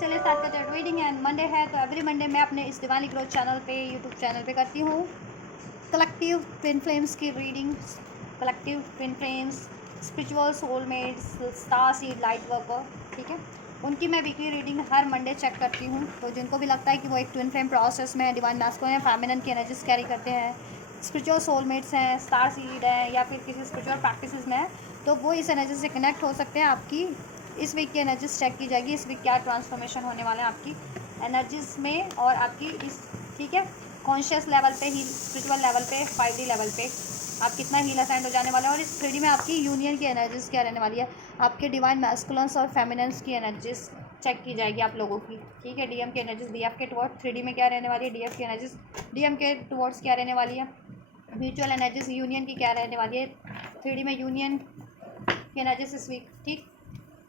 चलिए स्टार्ट करते हैं रीडिंग। एंड मंडे है तो एवरी मंडे मैं अपने इस दिवाली ग्रोथ चैनल पे यूट्यूब चैनल पे करती हूँ कलेक्टिव ट्विन फ्लेम्स की reading. Collective twin flames, spiritual soulmates, star seed light worker, ठीक है, उनकी मैं वीकली रीडिंग हर मंडे चेक करती हूँ। तो जिनको भी लगता है कि वो एक ट्विन फ्लेम प्रोसेस में डिवाइन मैस्कुलिन या फेमिनिन की एनर्जीज कैरी करते हैं, स्पिरिचुअल सोलमेट्स हैं, स्टार सीड हैं, या फिर किसी स्पिरिचुअल प्रैक्टिसेस में है, तो वो इस एनर्जी से कनेक्ट हो सकते हैं। आपकी इस वीक की एनर्जीज चेक की जाएगी, इस वीक क्या ट्रांसफॉर्मेशन होने वाले हैं आपकी एनर्जीज में और आपकी इस, ठीक है, कॉन्शियस लेवल पे ही, स्पिरिचुअल लेवल पे, 5D लेवल पे आप कितना हील असाइंड हो जाने वाले हैं। और इस 3D में आपकी यूनियन की एनर्जीज क्या रहने वाली है, आपके डिवाइन मैस्कुलिन्स और फेमिनिन्स की एनर्जीज चेक की जाएगी आप लोगों की, ठीक है। डीएम की एनर्जीज डीएफ के टुवर्ड्स 3D में क्या रहने वाली है, डीएफ की एनर्जीज डीएम के टुवर्ड्स क्या रहने वाली है, म्यूचुअल एनर्जीज यूनियन की क्या रहने वाली है, 3D में यूनियन की एनर्जीज इस वीक, ठीक।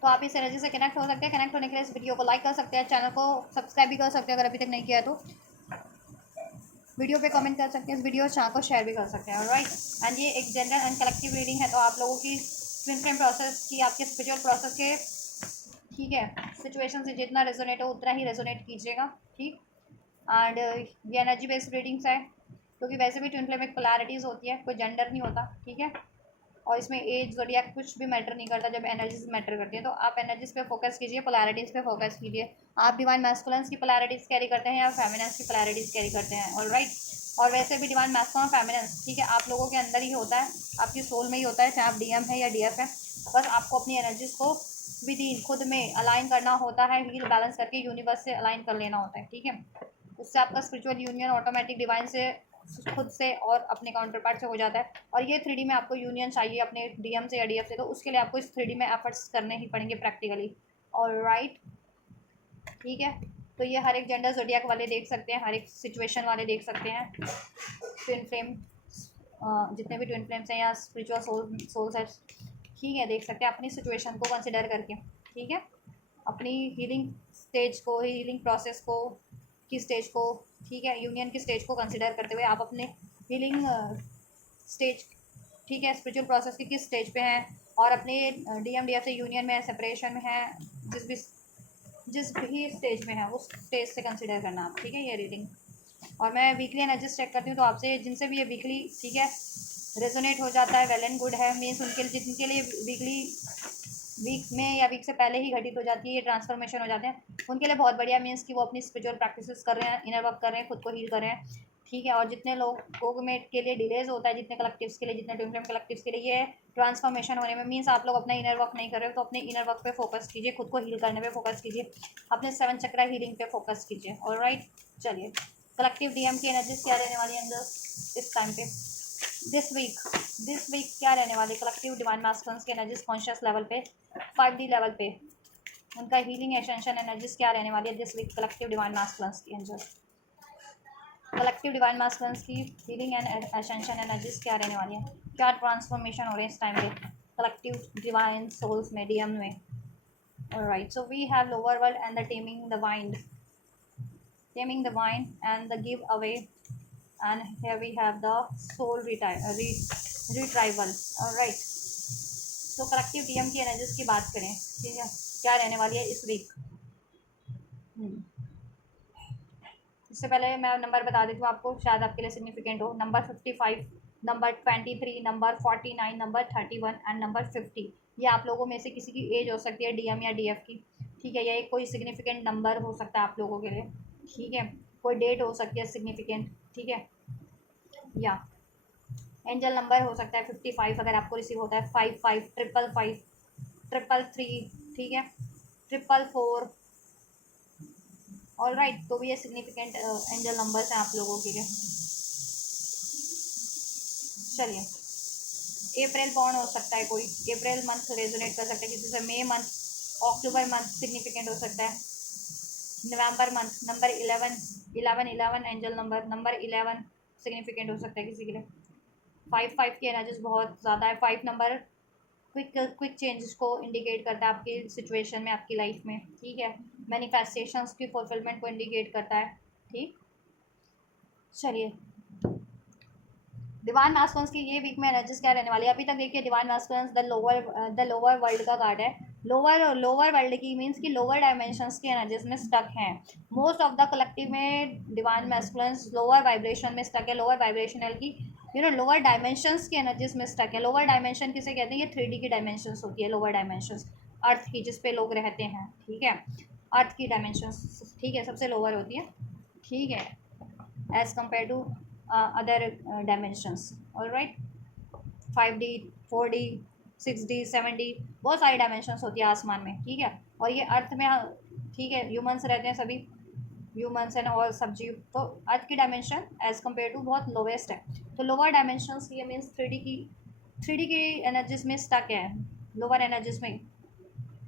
तो आप इस एनर्जी से कनेक्ट हो सकते हैं। कनेक्ट होने के लिए इस वीडियो को लाइक कर सकते हैं, चैनल को सब्सक्राइब भी कर सकते हैं अगर अभी तक नहीं किया है तो, वीडियो पे कमेंट कर सकते हैं, इस वीडियो चैनल को शेयर भी कर सकते हैं, राइट। एंड ये एक जनरल एंड कलेक्टिव रीडिंग है, तो आप लोगों की ट्विन फ्लेम प्रोसेस की, आपके स्पिरिचुअल प्रोसेस के, ठीक है, सिचुएशन से जितना रेजोनेट हो उतना ही रेजोनेट कीजिएगा, ठीक। एंड ये एनर्जी बेस्ड रीडिंग्स है, क्योंकि वैसे भी ट्विन फ्लेम में पोलैरिटीज़ होती है, कोई जेंडर नहीं होता, ठीक है। और इसमें एज ज़ोडिएक कुछ भी मैटर नहीं करता जब एनर्जीज मैटर करती है। तो आप एनर्जीज पे फोकस कीजिए, पोलैरिटीज़ पे फोकस कीजिए। आप डिवाइन मैस्कुलिन्स की पोलैरिटीज़ कैरी करते हैं या फेमिनिन्स की पोलैरिटीज़ कैरी करते हैं, ऑलराइट। और वैसे भी डिवाइन मैस्कुलिन और फेमिनिन्स, ठीक है, आप लोगों के अंदर ही होता है, आपकी सोल में ही होता है, चाहे आप डीएम है या डीएफ है। बस आपको अपनी एनर्जीज को विद इन खुद में अलाइन करना होता है, हील बैलेंस करके यूनिवर्स से अलाइन कर लेना होता है, ठीक है। उससे आपका स्पिरिचुअल यूनियन ऑटोमेटिक डिवाइन से, खुद से और अपने काउंटर पार्ट से हो जाता है। और ये 3D में आपको यूनियन चाहिए अपने डीएम से या डीएफ से, तो उसके लिए आपको इस 3D में एफर्ट्स करने ही पड़ेंगे प्रैक्टिकली, ऑलराइट, ठीक है। तो ये हर एक जेंडर ज़ोडिएक वाले देख सकते हैं, हर एक सिचुएशन वाले देख सकते हैं, ट्विन फ्लेम, जितने भी ट्विन फ्लेम्स हैं या स्पिरिचुअल सोल्स है, ठीक है, देख सकते हैं अपनी सिचुएशन को कंसिडर करके, ठीक है, अपनी हीलिंग स्टेज को, हीलिंग प्रोसेस को, की स्टेज को, ठीक है, यूनियन की स्टेज को कंसिडर करते हुए आप अपने हीलिंग स्टेज, ठीक है, स्पिरिचुअल प्रोसेस की किस स्टेज पे हैं और अपने डीएम डीएफ से यूनियन में है, सेपरेशन में है, जिस भी स्टेज में है उस स्टेज से कंसिडर करना आप, ठीक है, ये रीडिंग। और मैं वीकली एनर्जीज चेक करती हूँ, तो आपसे जिनसे भी ये वीकली, ठीक है, रेजोनेट हो जाता है, वेल एंड गुड है। मीन्स उनके लिए, जिनके लिए वीकली, वीक में या वीक से पहले ही घटित हो जाती है, ये ट्रांसफॉर्मेशन हो जाते हैं, उनके लिए बहुत बढ़िया। मीन्स कि वो अपनी स्पिरिचुअल प्रैक्टिसेस कर रहे हैं, इनर वर्क कर रहे हैं, खुद को हील कर रहे हैं, ठीक है। और जितने लोगों में के लिए डिलेज होता है, जितने कलेक्टिव्स के लिए, जितने ट्विन फ्लेम कलेक्टिव्स के लिए ये ट्रांसफॉर्मेशन होने में, मीन्स आप लोग अपना इनर वर्क नहीं कर रहे हो, तो अपने इनर वर्क पे फोकस कीजिए, खुद को हील करने पे फोकस कीजिए, अपने 7 चक्रा हीलिंग पे फोकस कीजिए, ऑलराइट। चलिए, कलेक्टिव डीएम की एनर्जीज क्या रहने वाली है अंदर इस टाइम पे, दिस वीक क्या रहने वाले कलेक्टिव डिवाइन मास्टर्स की एनर्जीज कॉन्शियस लेवल पे, 5D लेवल पे, उनका हीलिंग एसेंशन एनर्जीज क्या रहने वाली है this week collective divine masters की एनर्जी, कलेक्टिव डिवाइन मास्टर्स की हीलिंग एंड एसेंशन एनर्जीज क्या रहने वाली है, क्या ट्रांसफॉर्मेशन हो रहे हैं इस टाइम पे कलेक्टिव डिवाइन सोल्स में, डीएम में, alright. So we have lower world and the taming the wind, and the give away, and here we have the soul retrieval, all right। तो कलेक्टिव डीएम की energies की बात करें, ठीक है, क्या रहने वाली है इस वीक। इससे पहले मैं नंबर बता देती हूँ आपको, शायद आपके लिए सिग्निफिकेंट हो। Number 55, number 23, number 49, number 31 and number 50। ये आप लोगों में से किसी की एज हो सकती है, डीएम या डीएफ की, ठीक है, या एक कोई सिग्निफिकेंट नंबर हो सकता है आप लोगों के लिए, ठीक है, कोई डेट हो सकती है सिग्निफिकेंट, ठीक है, या एंजल नंबर हो सकता है 55 अगर आपको रिसीव होता है, 55, 555, 333, ठीक है, 444, ऑलराइट। तो भी ये सिग्निफिकेंट एंजल नंबर्स हैं आप लोगों के लिए। चलिए, अप्रैल बॉर्न हो सकता है कोई, अप्रैल मंथ रेजोनेट कर सकता है किसी से, मई मंथ, अक्टूबर मंथ सिग्निफिकेंट हो सकता है, November month, number 11 angel number 11 significant हो सकता है किसी के लिए। 5 की एनर्जीज बहुत ज़्यादा है। 5 नंबर क्विक चेंजेस को इंडिकेट करता है आपकी सिचुएशन में, आपकी लाइफ में, ठीक है, मैनिफेस्टेशंस की फुलफिलमेंट को इंडिकेट करता है, ठीक। चलिए, डिवाइन मास्कुलिन्स की ये वीक में एनर्जीज क्या रहने वाली है। अभी तक देखिए, डिवाइन मास्कुलिन्स द लोअर वर्ल्ड का कार्ड है, लोअर लोअर वर्ल्ड की मीन्स कि लोअर डायमेंशंस की एनर्जीज में स्टक हैं। मोस्ट ऑफ द कलेक्टिव में डिवाइन मैस्कुलिन्स लोअर वाइब्रेशन में स्टक है, लोअर वाइब्रेशनल की लोअर डायमेंशंस की एनर्जीज में स्टक है। लोअर डायमेंशन किसे कहते हैं? ये 3D की डायमेंशंस होती है लोअर डायमेंशंस, अर्थ की, जिस पे लोग रहते हैं, ठीक है, अर्थ की डायमेंशंस, ठीक है, सबसे लोअर होती है, ठीक है, as compared to other dimensions. Alright, 5D, 4D, 6D, 7D, बहुत सारी डायमेंशंस होती है आसमान में, ठीक है, और ये अर्थ में, ठीक है, ह्यूमंस रहते हैं सभी, ह्यूमंस एंड और सब जीव, तो अर्थ की डायमेंशन एज कम्पेयर टू बहुत लोवेस्ट है। तो लोअर डायमेंशंस ये मीन्स 3D की एनर्जीज में स्टक है, लोअर एनर्जीज में।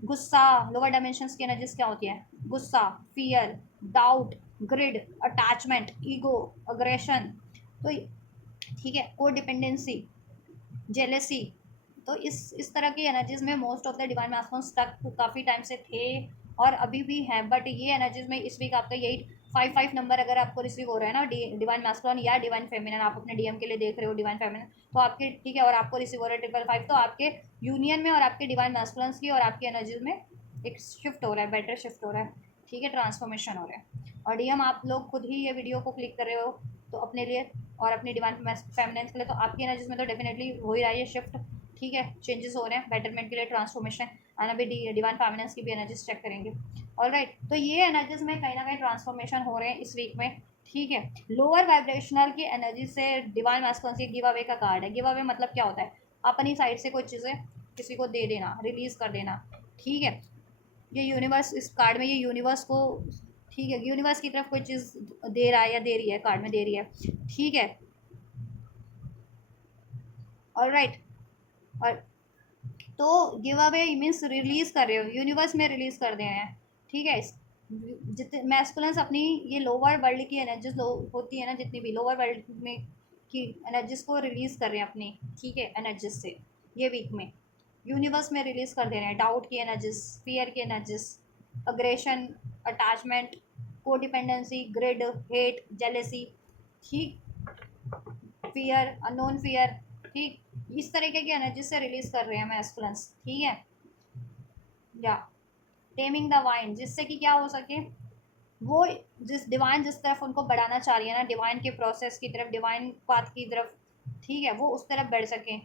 गुस्सा, लोअर डायमेंशंस की एनर्जीज क्या होती है? गुस्सा, fear, doubt, grid, attachment, ego, aggression, तो ठीक है, को डिपेंडेंसी, जेलेसी, तो इस तरह की एनर्जीज में most of the divine masculine stuck काफ़ी टाइम से थे और अभी भी हैं। बट ये एनर्जीज में इस वीक आपका यही 5 नंबर अगर आपको रिसीव हो रहा है ना, डिवाइन मैस्कुलिन या डिवाइन फेमिनिन, आप अपने डीएम के लिए देख रहे हो डिवाइन फेमिनिन, तो आपके, ठीक है, और आपको रिसीव हो रहा है 555, तो आपके यूनियन में और आपके डिवाइन मैस्कुलिन्स की और आपकी एनर्जीज में एक शिफ्ट हो रहा है, बेटर शिफ्ट हो रहा है, ठीक है, ट्रांसफॉर्मेशन हो रहा है। और डीएम आप लोग खुद ही ये वीडियो को क्लिक कर रहे हो तो अपने लिए और अपनी डिवाइन फेमिनिन्स के लिए, तो आपकी एनर्जीज में तो डेफिनेटली हो ही रहा है ये शिफ्ट, ठीक है, चेंजेस हो रहे हैं बेटरमेंट के लिए, ट्रांसफॉर्मेशन। एंड अभी डिवाइन फेमिनिन्स की भी एनर्जीज चेक करेंगे। ऑलराइट, तो ये एनर्जीज में कहीं ना कहीं ट्रांसफॉर्मेशन हो रहे हैं इस वीक में, ठीक है। लोअर वाइब्रेशनल की एनर्जी से डिवाइन मैस्कुलिन की गिव अवे का कार्ड है। गिव अवे मतलब क्या होता है? अपनी साइड से कोई चीज़ें किसी को दे देना, रिलीज कर देना, ठीक है। ये यूनिवर्स, इस कार्ड में ये यूनिवर्स को, ठीक है, यूनिवर्स की तरफ कोई चीज़ दे रहा है या दे रही है, कार्ड में दे रही है, ठीक है। ऑलराइट, और तो गिव अवे मीन्स रिलीज कर रहे हो, यूनिवर्स में रिलीज कर दे रहे हैं, ठीक है। जितने मैस्कुलिन्स अपनी ये लोअर वर्ल्ड की एनर्जीज होती है ना, जितनी भी लोअर वर्ल्ड में की एनर्जीज को रिलीज कर रहे हैं अपनी, ठीक है, एनर्जीज से ये वीक में यूनिवर्स में रिलीज कर दे रहे हैं। डाउट की एनर्जीज, फियर की energies, aggression, attachment, codependency, grid, hate, jealousy, ठीक, फियर, अननोन फियर, ठीक, इस तरीके की एनर्जी से रिलीज कर रहे हैं मैस्कुलिन्स, ठीक है। या टेमिंग द वाइन, जिससे कि क्या हो सके, वो जिस डिवाइन जिस तरफ उनको बढ़ाना चाह रही है ना, डिवाइन के प्रोसेस की तरफ, डिवाइन पाथ की तरफ, ठीक है, वो उस तरफ बढ़ सके,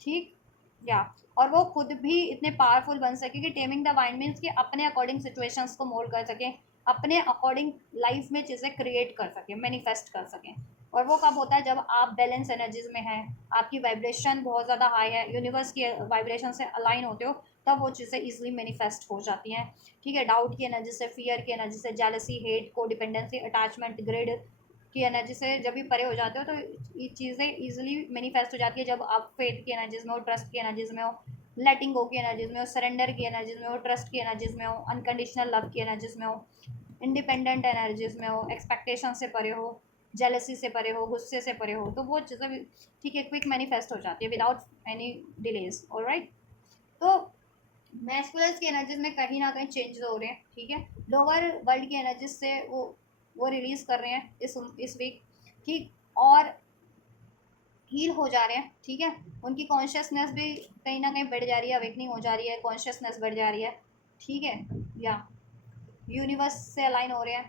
ठीक, या और वो खुद भी इतने पावरफुल बन सके कि टेमिंग द वाइन मीन्स कि अपने अकॉर्डिंग सिचुएशंस को मोल्ड कर सके, अपने अकॉर्डिंग लाइफ में चीज़ें क्रिएट कर सके, मैनिफेस्ट कर सकें। और वो कब होता है? जब आप बैलेंस एनर्जीज में हैं, आपकी वाइब्रेशन बहुत ज़्यादा हाई है, यूनिवर्स की वाइब्रेशन से अलाइन होते हो, तब वो चीज़ें ईजिली मैनिफेस्ट हो जाती हैं, ठीक है। डाउट की एनर्जी से, फियर की एनर्जी से, जेलसी, हेट, को डिपेंडेंसी, अटैचमेंट, ग्रिड की एनर्जी से जब भी परे हो जाते हो तो ये चीज़ें ईजिली मैनिफेस्ट हो जाती है। जब आप फेथ की एनर्जीज में हो, ट्रस्ट की एनर्जीज में हो, लेटिंग गो की एनर्जीज में हो, सरेंडर की एनर्जीज में हो, ट्रस्ट की एनर्जीज में हो, अनकंडीशनल लव की एनर्जीज में हो, इंडिपेंडेंट एनर्जीज में हो, एक्सपेक्टेशन से परे हो, जेलसी से परे हो, गुस्से से परे हो, तो वो चीज़ें भी, ठीक है, क्विक मैनिफेस्ट हो जाती है विदाउट एनी डिलेज। ऑलराइट, तो मैस्कुलस की एनर्जीज में कहीं ना कहीं चेंज हो रहे हैं, ठीक है। लोअर वर्ल्ड की एनर्जीज से वो रिलीज कर रहे हैं इस वीक, ठीक, और हील हो जा रहे हैं, ठीक है। उनकी कॉन्शियसनेस भी कहीं ना कहीं बढ़ जा रही है, अवेकनिंग हो जा रही है, कॉन्शियसनेस बढ़ जा रही है, ठीक है, या यूनिवर्स से अलाइन हो रहे हैं,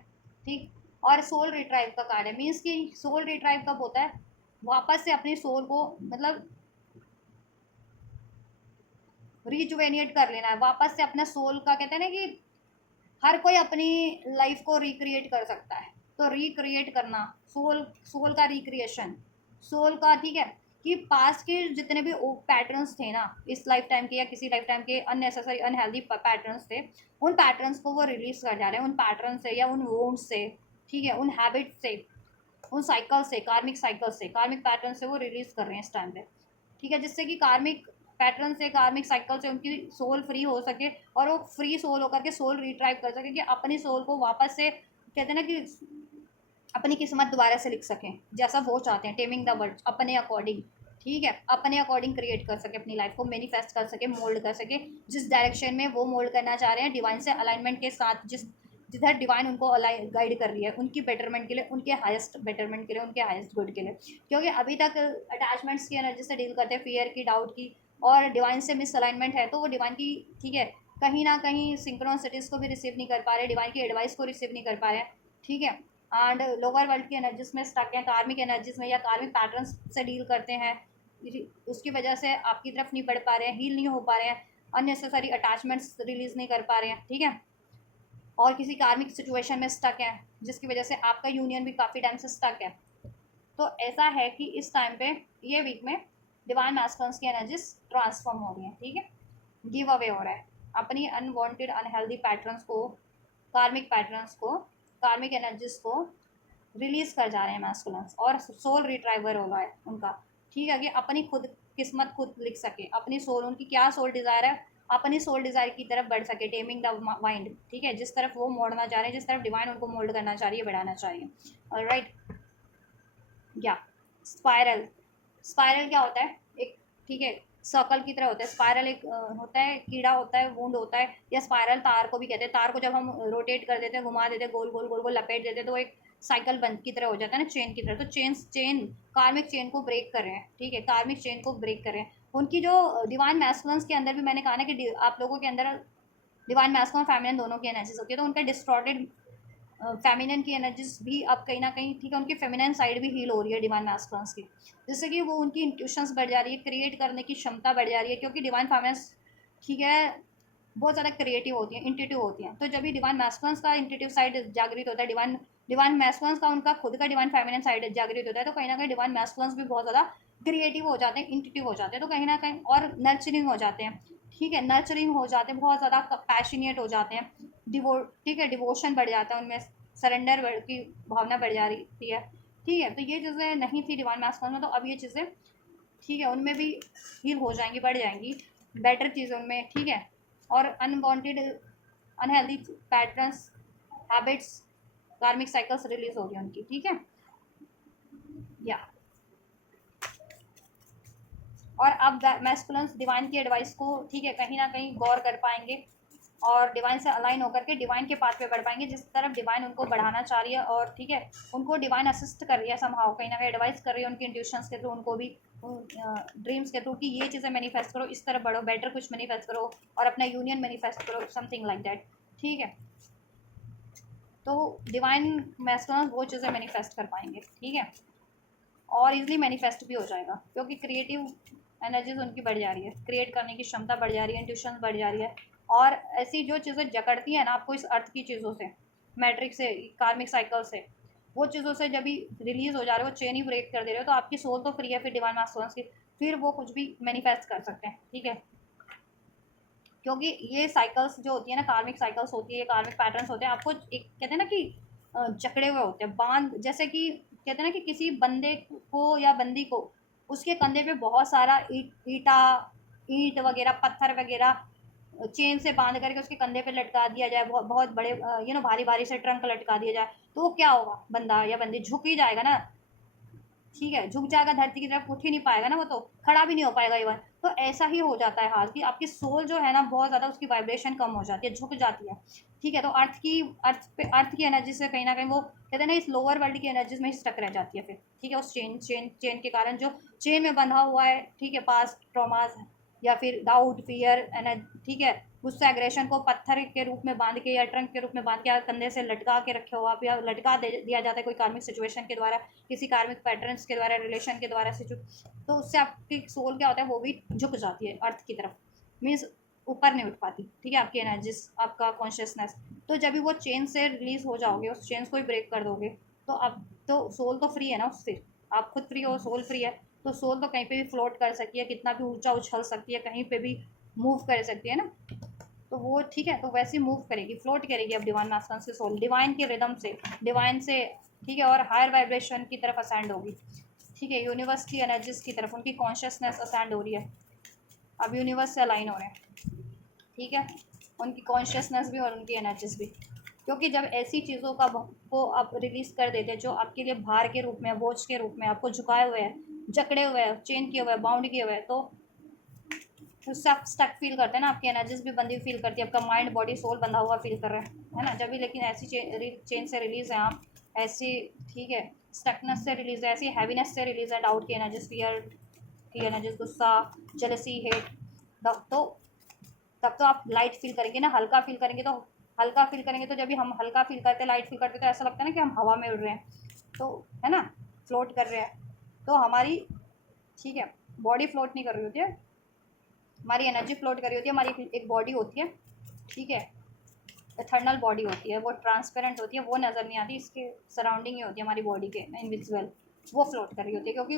ठीक। और सोल रिट्राइव का कार्ड है, मीन्स कि सोल रिट्राइव कब होता है? वापस से अपनी सोल को, मतलब रिजुवेनिएट कर लेना है, वापस से अपना सोल का, कहते हैं ना कि हर कोई अपनी लाइफ को रिक्रिएट कर सकता है, तो रिक्रिएट करना, सोल सोल का रिक्रिएशन, सोल का, ठीक है, कि पास्ट के जितने भी पैटर्न्स थे ना, इस लाइफ टाइम के या किसी लाइफ टाइम के अननेसेसरी अनहेल्दी पैटर्न्स थे, उन पैटर्न्स को वो रिलीज कर जा रहे हैं, उन पैटर्न से या उन वोन्ड से, ठीक है, उन हैबिट से, उन साइकिल से, कार्मिक पैटर्न से वो रिलीज कर रहे हैं इस टाइम पे, ठीक है, जिससे कि कार्मिक पैटर्न से, कार्मिक साइकिल से उनकी सोल फ्री हो सके और वो फ्री सोल होकर के सोल रिट्राइव कर सके, कि अपनी सोल को वापस से, कहते हैं ना कि अपनी किस्मत दोबारा से लिख सकें जैसा वो चाहते हैं, टेमिंग द वर्ल्ड अपने अकॉर्डिंग, ठीक है, अपने अकॉर्डिंग क्रिएट कर सके, अपनी लाइफ को मैनिफेस्ट कर सके, मोल्ड कर सके, जिस डायरेक्शन में वो मोल्ड करना चाह रहे हैं, डिवाइन से अलाइनमेंट के साथ, जिधर डिवाइन उनको गाइड कर रही है, उनकी बेटरमेंट के लिए, उनके हाईएस्ट बेटरमेंट के लिए, उनके हाईएस्ट गुड के लिए। क्योंकि अभी तक अटैचमेंट्स की एनर्जी से डील करते हैं, फियर की, डाउट की, और डिवाइन से मिस अलाइनमेंट है, तो वो डिवाइन की, ठीक है, कहीं ना कहीं सिंक्रोसिटीज़ को भी रिसीव नहीं कर पा रहे, डिवाइन की एडवाइस को रिसीव नहीं कर पा रहे हैं, ठीक है। एंड लोअर वर्ल्ड की एनर्जीज में स्टक हैं, कार्मिक एनर्जीज में या कार्मिक पैटर्न्स से डील करते हैं, उसकी वजह से आपकी तरफ नहीं बढ़ पा रहे हैं, हील नहीं हो पा रहे हैं, अननेसेसरी अटैचमेंट्स रिलीज नहीं कर पा रहे हैं, ठीक है। और किसी कार्मिक सिचुएशन में स्टक है जिसकी वजह से आपका यूनियन भी काफ़ी टाइम से स्टक है। तो ऐसा है कि इस टाइम पे ये वीक में डिवाइन मैस्कुलिन्स की एनर्जीज ट्रांसफॉर्म हो रही हैं, ठीक है, गिव अवे हो रहा है अपनी अनवांटेड अनहेल्दी पैटर्न्स को, कार्मिक पैटर्न्स को, कार्मिक एनर्जीज को रिलीज कर जा रहे हैं मैस्कुलिन्स, और सोल रिट्राइवर हो रहा है उनका, ठीक है, कि अपनी खुद किस्मत खुद लिख सके, अपनी सोल, उनकी क्या सोल डिज़ायर है, अपनी सोल डिज़ायर की तरफ बढ़ सके, टेमिंग द माइंड, ठीक है, जिस तरफ वो मोड़ना चाह रहे हैं, जिस तरफ डिवाइन उनको मोल्ड करना चाह रही है, बढ़ाना चाह रही है। ऑलराइट, या स्पायरल, स्पायरल क्या होता है, एक, ठीक है, सर्कल की तरह होता है। स्पायरल एक होता है, कीड़ा होता है, वुंड होता है, या स्पायरल तार को भी कहते हैं। तार को जब हम रोटेट कर देते हैं, घुमा देते हैं, गोल गोल गोल गोल लपेट देते हैं, तो एक साइकिल बंद की तरह हो जाता है ना, चेन की तरह। तो चेन कार्मिक चेन को ब्रेक कर रहे हैं, ठीक है, कार्मिक चेन को ब्रेक कर रहे हैं। उनकी जो डिवाइन मैस्कुलिन्स के अंदर भी मैंने कहा ना कि आप लोगों के अंदर डिवाइन मैस्कुलिन फेमिनिन दोनों की एनर्जीज होती है, तो उनका डिस्टॉर्टेड फेमिनिन की एनर्जीज भी अब कहीं ना कहीं, ठीक है, उनकी फेमिनिन साइड भी हील हो रही है डिवाइन मैस्कुलिन्स की, जिससे कि वो उनकी इंट्यूशंस बढ़ जा रही है, क्रिएट करने की क्षमता बढ़ जा रही है, क्योंकि डिवाइन फेमिनिन्स, ठीक है, बहुत ज़्यादा क्रिएटिव होती हैं, इंट्यूटिव होती हैं। तो जब भी डिवाइन मैस्कुलिन्स का इंट्यूटिव साइड जागृत होता है, डिवाइन डिवाइन मैस्कुलिन्स का उनका खुद का डिवाइन फेमिनिन साइड जागृत होता है, तो कहीं ना कहीं डिवाइन मैस्कुलिन्स भी बहुत ज़्यादा क्रिएटिव हो जाते हैं, इंट्यूटिव हो जाते हैं, तो कहीं ना कहीं और नर्चरिंग हो जाते हैं, ठीक है, नर्चरिंग हो जाते हैं, बहुत ज़्यादा पैशनेट हो जाते हैं, ठीक है, डिवोशन बढ़ जाता है उनमें, सरेंडर की भावना बढ़ जा रही है, ठीक है। तो ये चीज़ें नहीं थी डिवाइन मैस्कुलिन में, तो अब ये चीज़ें, ठीक है, उनमें भी हील हो जाएंगी, बढ़ जाएंगी, बेटर चीज़ें उनमें, ठीक है। और अनवांटेड अनहेल्दी पैटर्न्स, हैबिट्स, कार्मिक साइकिल्स रिलीज हो रही है उनकी, ठीक है, या। और अब मैस्कुलिन्स डिवाइन की एडवाइस को, ठीक है, कहीं ना कहीं गौर कर पाएंगे और डिवाइन से अलाइन होकर के डिवाइन के पाथ पे बढ़ पाएंगे, जिस तरफ डिवाइन उनको बढ़ाना चाह रही है, और ठीक है, उनको डिवाइन असिस्ट कर रही है, समहाउ कहीं ना कहीं एडवाइस कर रही है उनकी इंट्यूशंस के थ्रू, उनको भी ड्रीम्स के थ्रू, कि ये चीज़ें मैनिफेस्ट करो, इस तरफ बढ़ो, बेटर कुछ मैनिफेस्ट करो, और अपना यूनियन मैनिफेस्ट करो, समथिंग लाइक दैट, ठीक है। तो डिवाइन मैस्कुलिन वो चीज़ें मैनिफेस्ट कर पाएंगे, ठीक है, और इजीली मैनिफेस्ट भी हो जाएगा, क्योंकि क्रिएटिव एनर्जीज उनकी बढ़ जा रही है, क्रिएट करने की क्षमता बढ़ जा रही है, इंट्यूशन बढ़ जा रही है, और ऐसी जो चीज़ें जकड़ती हैं ना आपको इस अर्थ की चीज़ों से, मैट्रिक्स से, कार्मिक साइकिल से, वो चीज़ों से जब भी रिलीज हो जा रहे हो, चेन ही ब्रेक कर दे रहे हो, तो आपकी सोल तो फ्री है फिर डिवाइन मास्टर्स की, फिर वो कुछ भी मैनिफेस्ट कर सकते हैं, ठीक है। क्योंकि ये साइकिल्स जो होती है ना, कार्मिक साइकिल्स होती है, कार्मिक पैटर्न्स होते हैं, आपको एक कहते हैं ना कि जकड़े हुए होते हैं, बांध, जैसे कि कहते हैं ना कि किसी बंदे को या बंदी को उसके कंधे पे बहुत सारा ईंट वगैरह, पत्थर वगैरह चेन से बांध करके उसके कंधे पे लटका दिया जाए, बहुत बहुत बड़े भारी भारी से ट्रंक लटका दिया जाए, तो वो क्या होगा, बंदा या बंदी झुक ही जाएगा ना, ठीक है, झुक जाएगा, धरती की तरफ उठ ही नहीं पाएगा ना, वो तो खड़ा भी नहीं हो पाएगा इवन। तो ऐसा ही हो जाता है हाल, कि आपकी सोल जो है ना बहुत ज़्यादा उसकी वाइब्रेशन कम हो जाती है, झुक जाती है, ठीक है। तो अर्थ की एनर्जी से कहीं ना कहीं वो कहते हैं ना, इस लोअर वर्ल्ड की एनर्जीज में ही स्टक रह जाती है फिर, ठीक है, उस चेन के कारण, जो चेन में बंधा हुआ है, ठीक है, पास्ट ट्रॉमाज या फिर डाउट, फियर, ठीक है, गुस्सा, एग्रेशन को पत्थर के रूप में बांध के या ट्रंक के रूप में बांध के कंधे से लटका के रखे हो आप, या लटका दिया जाता है कोई कार्मिक सिचुएशन के द्वारा, किसी कार्मिक पैटर्न्स के द्वारा, रिलेशन के द्वारा, तो उससे आपकी सोल क्या होता है, वो भी झुक जाती है अर्थ की तरफ, मीन्स ऊपर नहीं उठ पाती, ठीक है, आपकी एनर्जीज, आपका कॉन्शियसनेस। तो जब भी वो चेन से रिलीज हो जाओगे, उस चेन को ही ब्रेक कर दोगे, तो अब तो सोल तो फ्री है ना उससे, आप खुद फ्री हो, सोल फ्री है, तो सोल तो कहीं पे भी फ्लोट कर सकती है, कितना भी ऊंचा उछल सकती है, कहीं पे भी मूव कर सकती है ना, तो वो ठीक है, तो वैसे ही मूव करेगी, फ्लोट करेगी अब डिवाइन मास्टर से सोल, डिवाइन के रिदम से, डिवाइन से, ठीक है, और हायर वाइब्रेशन की तरफ असेंड होगी, ठीक है, यूनिवर्स की एनर्जीज की तरफ उनकी कॉन्शियसनेस असेंड हो रही है, अब यूनिवर्स से अलाइन हो रहे हैं, ठीक है, उनकी कॉन्शियसनेस भी और उनकी एनर्जीज भी, क्योंकि जब ऐसी चीज़ों का को आप रिलीज़ कर देते हैं जो आपके लिए भार के रूप में, बोझ के रूप में आपको झुकाए हुए हैं, जकड़े हुए हैं, चेन किए हुए हैं, बाउंड किए हुए हैं, तो उससे आप स्टक फील करते हैं ना, आपकी एनर्जीज भी बंधी फील करती है, आपका माइंड बॉडी सोल बंधा हुआ फील कर रहा है ना, जब भी, लेकिन ऐसी चेन से रिलीज है आप, ऐसी, ठीक है, स्टकनेस से रिलीज है, ऐसी हैवीनेस से रिलीज है, डाउट की एनर्जीज, फियर की एनर्जीज, गुस्सा, जेलसी, हेट, तो तब तो आप लाइट फील करेंगे ना, हल्का फील करेंगे। तो हल्का फील करेंगे तो जब भी हम हल्का फील करते हैं, लाइट फील करते हैं, तो ऐसा लगता है ना कि हम हवा में उड़ रहे हैं, तो है ना, फ्लोट कर रहे हैं। तो हमारी, ठीक है, बॉडी फ्लोट नहीं कर रही होती है, हमारी एनर्जी फ्लोट कर रही होती है। हमारी एक बॉडी होती है, ठीक है, इथर्नल बॉडी होती है, वो ट्रांसपेरेंट होती है, वो नज़र नहीं आती, इसके सराउंडिंग ही होती है हमारी बॉडी के, इनविजिबल। वो फ्लोट कर रही होती है क्योंकि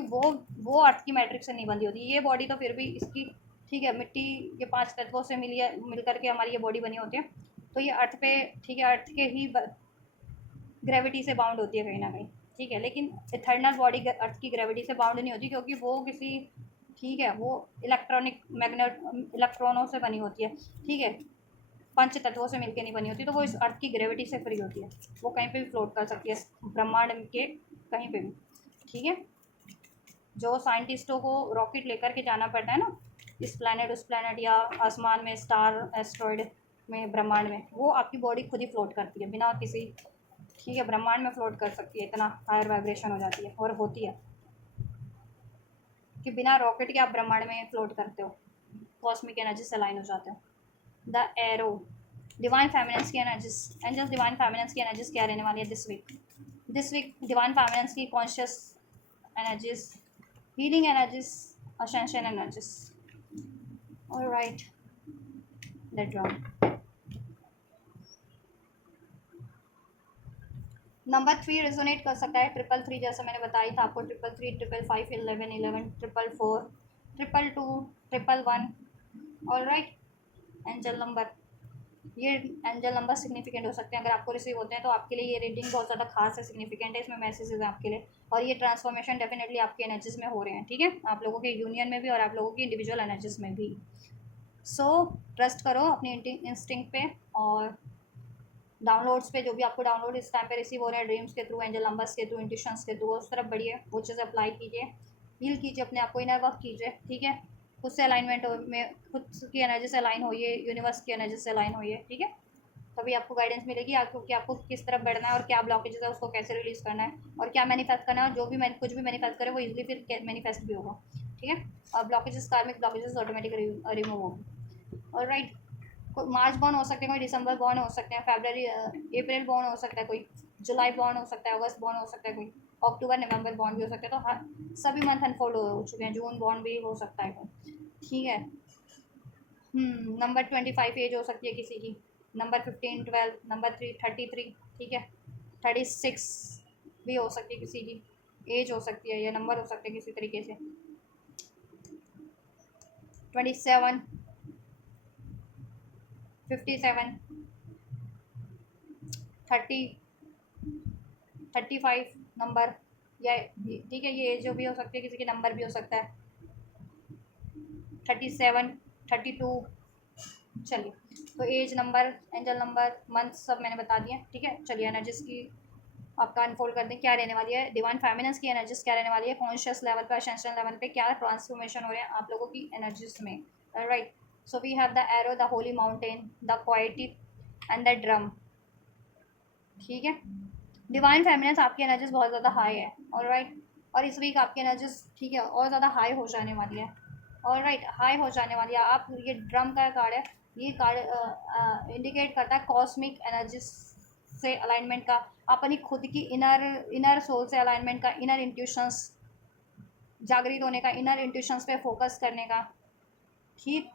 वो अर्थ की मैट्रिक्स से नहीं बंधी होती। ये बॉडी तो फिर भी इसकी, ठीक है, मिट्टी के 5 तत्वों से मिल करके हमारी ये बॉडी बनी होती है। तो ये अर्थ पे, ठीक है, अर्थ के ही ग्रेविटी से बाउंड होती है कहीं ना कहीं, ठीक है। लेकिन इथर्नल बॉडी अर्थ की ग्रेविटी से बाउंड नहीं होती, क्योंकि वो किसी, ठीक है, वो इलेक्ट्रॉनिक मैग्नेट इलेक्ट्रॉनों से बनी होती है, ठीक है, पंच तत्वों से मिलकर नहीं बनी होती। तो वो इस अर्थ की ग्रेविटी से फ्री होती है, वो कहीं पे भी फ्लोट कर सकती है ब्रह्मांड के कहीं पे भी, ठीक है। जो साइंटिस्टों को रॉकेट लेकर के जाना पड़ता है ना, इस प्लैनेट उस प्लैनेट, या आसमान में स्टार एस्ट्रॉयड में, ब्रह्मांड में, वो आपकी बॉडी खुद ही फ्लोट करती है बिना किसी, ठीक है, ब्रह्मांड में फ्लोट कर सकती है, इतना हायर वाइब्रेशन हो जाती है, और होती है कि बिना रॉकेट के आप ब्रह्मांड में फ्लोट करते हो, कॉस्मिक एनर्जी से अलाइन हो जाते हो। द एरो, डिवाइन फेमिनेंस की एनर्जीज, एंजल्स डिवाइन फेमिनेंस की एनर्जीज क्या रहने वाली है दिस वीक डिवाइन फेमिनेंस की conscious energies, healing energies, ascension energies. Alright, let draw. Number 3 resonate कर सकता है, 333, जैसा मैंने बताई था आपको, 333, 555, 11, 11, 444, 222, 111। ऑलराइट, एंजल नंबर, ये एंजल नंबर सिग्निफिकेंट हो सकते हैं। अगर आपको रिसीव होते हैं तो आपके लिए ये रीडिंग बहुत ज़्यादा खास है, सिग्निफिकेंट है, इसमें मैसेजेस हैं आपके लिए, और ये ट्रांसफॉर्मेशन डेफिनेटली आपके एनर्जीज में हो रहे हैं, ठीक है, आप लोगों के यूनियन में भी और आप लोगों की इंडिविजुअल एनर्जीज में भी। सो ट्रस्ट करो अपनी इंस्टिंक्ट पे, और डाउनलोड्स पे, जो भी आपको डाउनलोड इस टाइम पे रिसीव हो रहे हैं, ड्रीम्स के थ्रू, एंजल नंबर्स के थ्रू, इंट्यूशंस के थ्रू, उस तरफ बढ़िए, वो चीज़ अप्लाई कीजिए, हील कीजिए अपने आप को, इनर वर्क कीजिए, ठीक है, खुद से अलाइनमेंट में, खुद की एनर्जी से अलाइन होइए, यूनिवर्स की एनर्जी से अलाइन होइए, ठीक है। तभी आपको गाइडेंस मिलेगी आपको कि आपको किस तरफ बढ़ना है, और क्या ब्लॉकेजेस है उसको कैसे रिलीज करना है, और क्या मैनिफेस्ट करना है, और जो भी कुछ भी मैनिफेस्ट करे वो इजीली फिर मैनिफेस्ट भी होगा, ठीक है। और ब्लॉकेजेस, कार्मिक ब्लॉकेजेस ऑटोमेटिक रिमूव होगी। और राइट, कोई मार्च बॉर्न हो सकते हैं, कोई दिसंबर बॉर्न हो सकते हैं, फरवरी अप्रैल बॉर्न हो सकता है, कोई जुलाई बॉर्न हो सकता है, अगस्त बॉर्न हो सकता है, कोई अक्टूबर नवंबर बॉर्न भी हो सकता है। तो हर सभी मंथ अनफोल्ड हो चुके हैं, जून बॉर्न भी हो सकता है कोई, ठीक है। नंबर 25 एज हो सकती है किसी की, नंबर 15 12, नंबर 33, ठीक है, 36 भी हो सकती है किसी की, एज हो सकती है, या नंबर हो सकते हैं किसी तरीके से, 27, 57, 30, 35 नंबर, या, ठीक है, ये एज जो भी हो सकती है, किसी के नंबर भी हो सकता है, 37, 32। चलिए, तो age, number, angel number, month सब मैंने बता दिए, ठीक है। चलिए, एनर्जीज की आपका अनफोल्ड कर दें, क्या रहने वाली है डिवाइन फेमिनेंस की एनर्जीज, क्या रहने वाली है कॉन्शियस लेवल पे, असेंशन लेवल पे, क्या ट्रांसफॉर्मेशन हो रहे हैं आप लोगों की एनर्जीज में। Right, so we have the arrow, the holy mountain, the क्वाइटी एंड द ड्रम, ठीक है। डिवाइन फेमिनेंस आपकी एनर्जीज बहुत ज़्यादा हाई है, और राइट, और इस वीक आपकी एनर्जीज, ठीक है, और ज़्यादा हाई हो जाने वाली है, और राइट, हाई हो जाने वाली है। आप, ये ड्रम का कार्ड है, ये कार्ड इंडिकेट करता है कॉस्मिक एनर्जीज से अलाइनमेंट का, अपनी खुद की इनर सोल से अलाइनमेंट का, इनर इंट्यूशंस जागृत होने का, इनर इंट्यूशंस पे फोकस करने का, ठीक।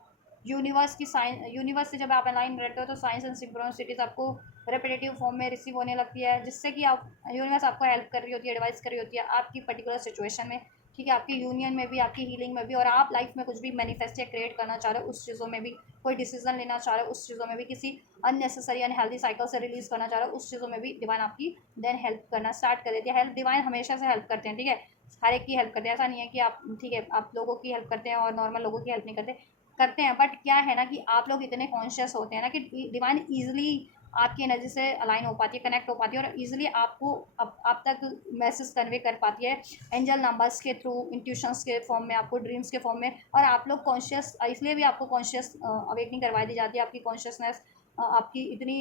यूनिवर्स की साइंस, यूनिवर्स से जब आप अलाइन रहते हो तो साइंस एंड सिंक्रोनिसिटीज आपको रेपिटेटिव फॉर्म में रिसीव होने लगती है, जिससे कि आप, यूनिवर्स आपको हेल्प कर रही होती है, एडवाइस कर रही होती है आपकी पर्टिकुलर सिचुएशन में, ठीक है, आपकी यूनियन में भी, आपकी हीलिंग में भी, और आप लाइफ में कुछ भी मैनिफेस्ट या क्रिएट करना चाह रहे हो उस चीज़ों में भी, कोई डिसीजन लेना चाह रहे हो उस चीज़ों में भी, किसी अननेसेसरी अनहेल्दी साइकिल से रिलीज करना चाह रहे हो उस चीज़ों में भी, डिवाइन आपकी देन हेल्प करना स्टार्ट कर देती है। हेल्प डिवाइन हमेशा से हेल्प करते हैं, ठीक है, हर एक की हेल्प करते हैं, ऐसा नहीं है कि आप, ठीक है, आप लोगों की हेल्प करते हैं और नॉर्मल लोगों की हेल्प नहीं करते, करते हैं, बट क्या है ना कि आप लोग इतने कॉन्शियस होते हैं ना कि डिवाइन ईजिली आपकी एनर्जी से अलाइन हो पाती है, कनेक्ट हो पाती है, और ईजिली आपको आप तक मैसेज कन्वे कर पाती है एंजल नंबर्स के थ्रू, इंट्यूशंस के फॉर्म में, आपको ड्रीम्स के फॉर्म में, और आप लोग कॉन्शियस, इसलिए भी आपको कॉन्शियस अवेकनिंग करवा दी जाती है, आपकी कॉन्शियसनेस आपकी इतनी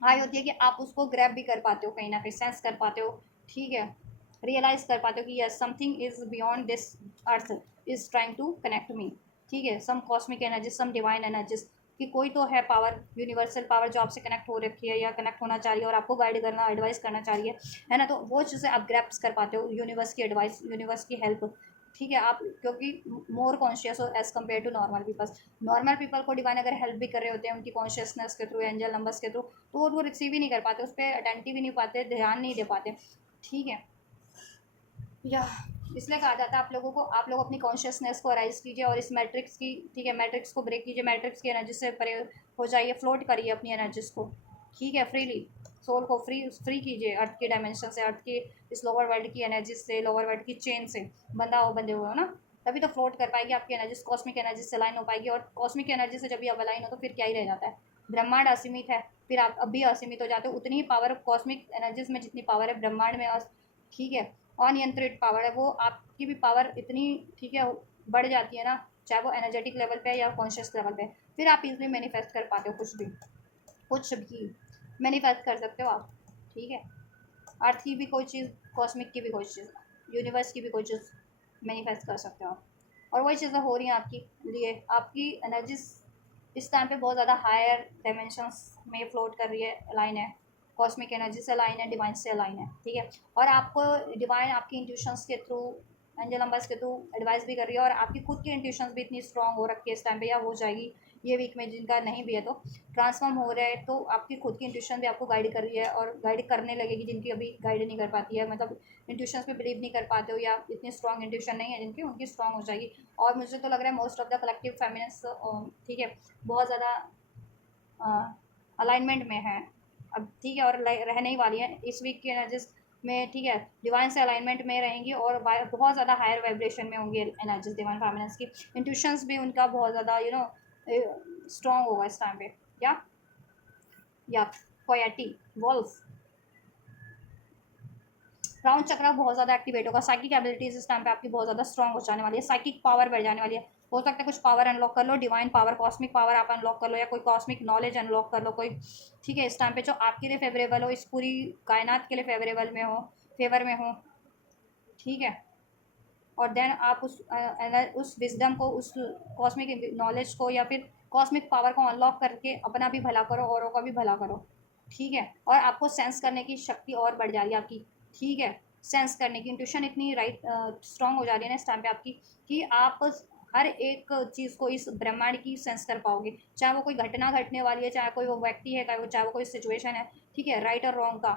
हाई होती है कि आप उसको ग्रैब भी कर पाते हो, कहीं ना कहीं सेंस कर पाते हो, ठीक है, रियलाइज कर पाते हो कि yes, something is beyond this earth is trying to connect me, ठीक है, some cosmic energy, some divine energies कि कोई तो है पावर, यूनिवर्सल पावर जो आपसे कनेक्ट हो रखी है या कनेक्ट होना चाहिए और आपको गाइड करना, एडवाइस करना चाहिए, है ना। तो वो चीज़ें आप ग्रैप्स कर पाते हो, यूनिवर्स की एडवाइस, यूनिवर्स की हेल्प, ठीक है। आप क्योंकि मोर कॉन्शियस हो as compared to normal people. Normal people को डिवाइन अगर हेल्प भी कर रहे होते हैं उनकी कॉन्शियसनेस के थ्रू, एंजल नंबर्स के थ्रू, तो वो रिसीव ही नहीं कर पाते, उस पर अटेंटिव ही नहीं पाते, ध्यान नहीं दे पाते, ठीक है। या इसलिए कहा जाता है आप लोगों को, आप लोग अपनी कॉन्शियसनेस को अराइज कीजिए और इस मैट्रिक्स की, ठीक है, मैट्रिक्स को ब्रेक कीजिए, मैट्रिक्स की एनर्जी से परे हो जाइए, फ्लोट करिए अपनी एनर्जीज को, ठीक है, फ्रीली। सोल को फ्री फ्री कीजिए अर्थ के डायमेंशन से, अर्थ की इस लोअर वर्ल्ड की एनर्जी से, लोअर वर्ल्ड की चेन से बंधे हुए हो ना, तभी तो फ्लोट कर पाएगी आपकी एनर्जीज, कॉस्मिक एनर्जी से अलाइन हो पाएगी। और कॉस्मिक एनर्जी से जब भी आप अलाइन हो तो फिर क्या ही रह जाता है, ब्रह्मांड असीमित है, फिर आप अभी असीमित हो जाते हो। उतनी ही पावर कॉस्मिक एनर्जीज में जितनी पावर है ब्रह्मांड में, ठीक है, अनियंत्रित पावर है, वो आपकी भी पावर इतनी, ठीक है, बढ़ जाती है ना, चाहे वो एनर्जेटिक लेवल पे है या कॉन्शियस लेवल पे, फिर आप इजली मैनिफेस्ट कर पाते हो कुछ भी मैनिफेस्ट कर सकते हो आप, ठीक है। अर्थ की भी कोई चीज़, कॉस्मिक की भी कोई चीज़, यूनिवर्स की भी कोई चीज़ मैनिफेस्ट कर सकते हो आप, और वही चीज़ें हो रही हैं आपकी लिए। आपकी एनर्जीज इस टाइम पे बहुत ज़्यादा हायर डायमेंशंस में फ्लोट कर रही है, अलाइन है, कॉस्मिक एनर्जी से अलाइन है, डिवाइन से अलाइन है, ठीक है। और आपको डिवाइन आपकी इंट्यूशंस के थ्रू, एंजल नंबर्स के थ्रू एडवाइस भी कर रही है, और आपकी खुद की इंट्यूशंस भी इतनी स्ट्रांग हो रखी है इस टाइम पे, या हो जाएगी ये वीक में, जिनका नहीं भी है तो ट्रांसफॉर्म हो रहा है, तो आपकी खुद की इंट्यूशन भी आपको गाइड कर रही है और गाइड करने लगेगी, जिनकी अभी गाइड नहीं कर पाती है, मतलब इंट्यूशंस पे बिलीव नहीं कर पाते हो या इतनी स्ट्रांग इंट्यूशन नहीं है जिनकी, उनकी स्ट्रांग हो जाएगी। और मुझे तो लग रहा है most of the collective feminist, ठीक है, बहुत ज़्यादा अलाइनमेंट में है अब, ठीक है, और रहने ही वाली है इस वीक की एनर्जीज में, ठीक है, डिवाइन से अलाइनमेंट में रहेंगी और बहुत ज़्यादा हायर वाइब्रेशन में होंगी एनर्जीज डिवाइन फेमिनिस्ट की। इंट्यूशंस भी उनका बहुत ज़्यादा स्ट्रॉन्ग होगा इस टाइम पे। या कोयटी वॉल्फ राउंड चक्र बहुत ज़्यादा एक्टिवेट होगा, साइकिक एबिलिटीज इस टाइम पे आपकी बहुत ज़्यादा स्ट्रॉन्ग हो जाने वाली है, साइकिक पावर बढ़ जाने वाली है, हो सकता है कुछ पावर अनलॉक कर लो, डिवाइन पावर, कॉस्मिक पावर आप अनलॉक कर लो, या कोई कॉस्मिक नॉलेज अनलॉक कर लो कोई, ठीक है, इस टाइम पे जो आपके लिए फेवरेबल हो, इस पूरी कायनात के लिए फेवरेबल में हो, फेवर में हो, ठीक है। और देन आप उस विजडम को, उस कॉस्मिक नॉलेज को या फिर कॉस्मिक पावर को अनलॉक करके अपना भी भला करो, औरों का भी भला करो, ठीक है। और आपको सेंस करने की शक्ति और बढ़ जा रही है आपकी, ठीक है, सेंस करने की इंट्यूशन इतनी राइट स्ट्रांग हो जा रही है ना इस टाइम पे आपकी, कि आप हर एक चीज़ को इस ब्रह्मांड की सेंस कर पाओगे, चाहे वो कोई घटना घटने वाली है, चाहे कोई वो व्यक्ति है, चाहे वो कोई सिचुएशन है, ठीक है, राइट और रॉन्ग का,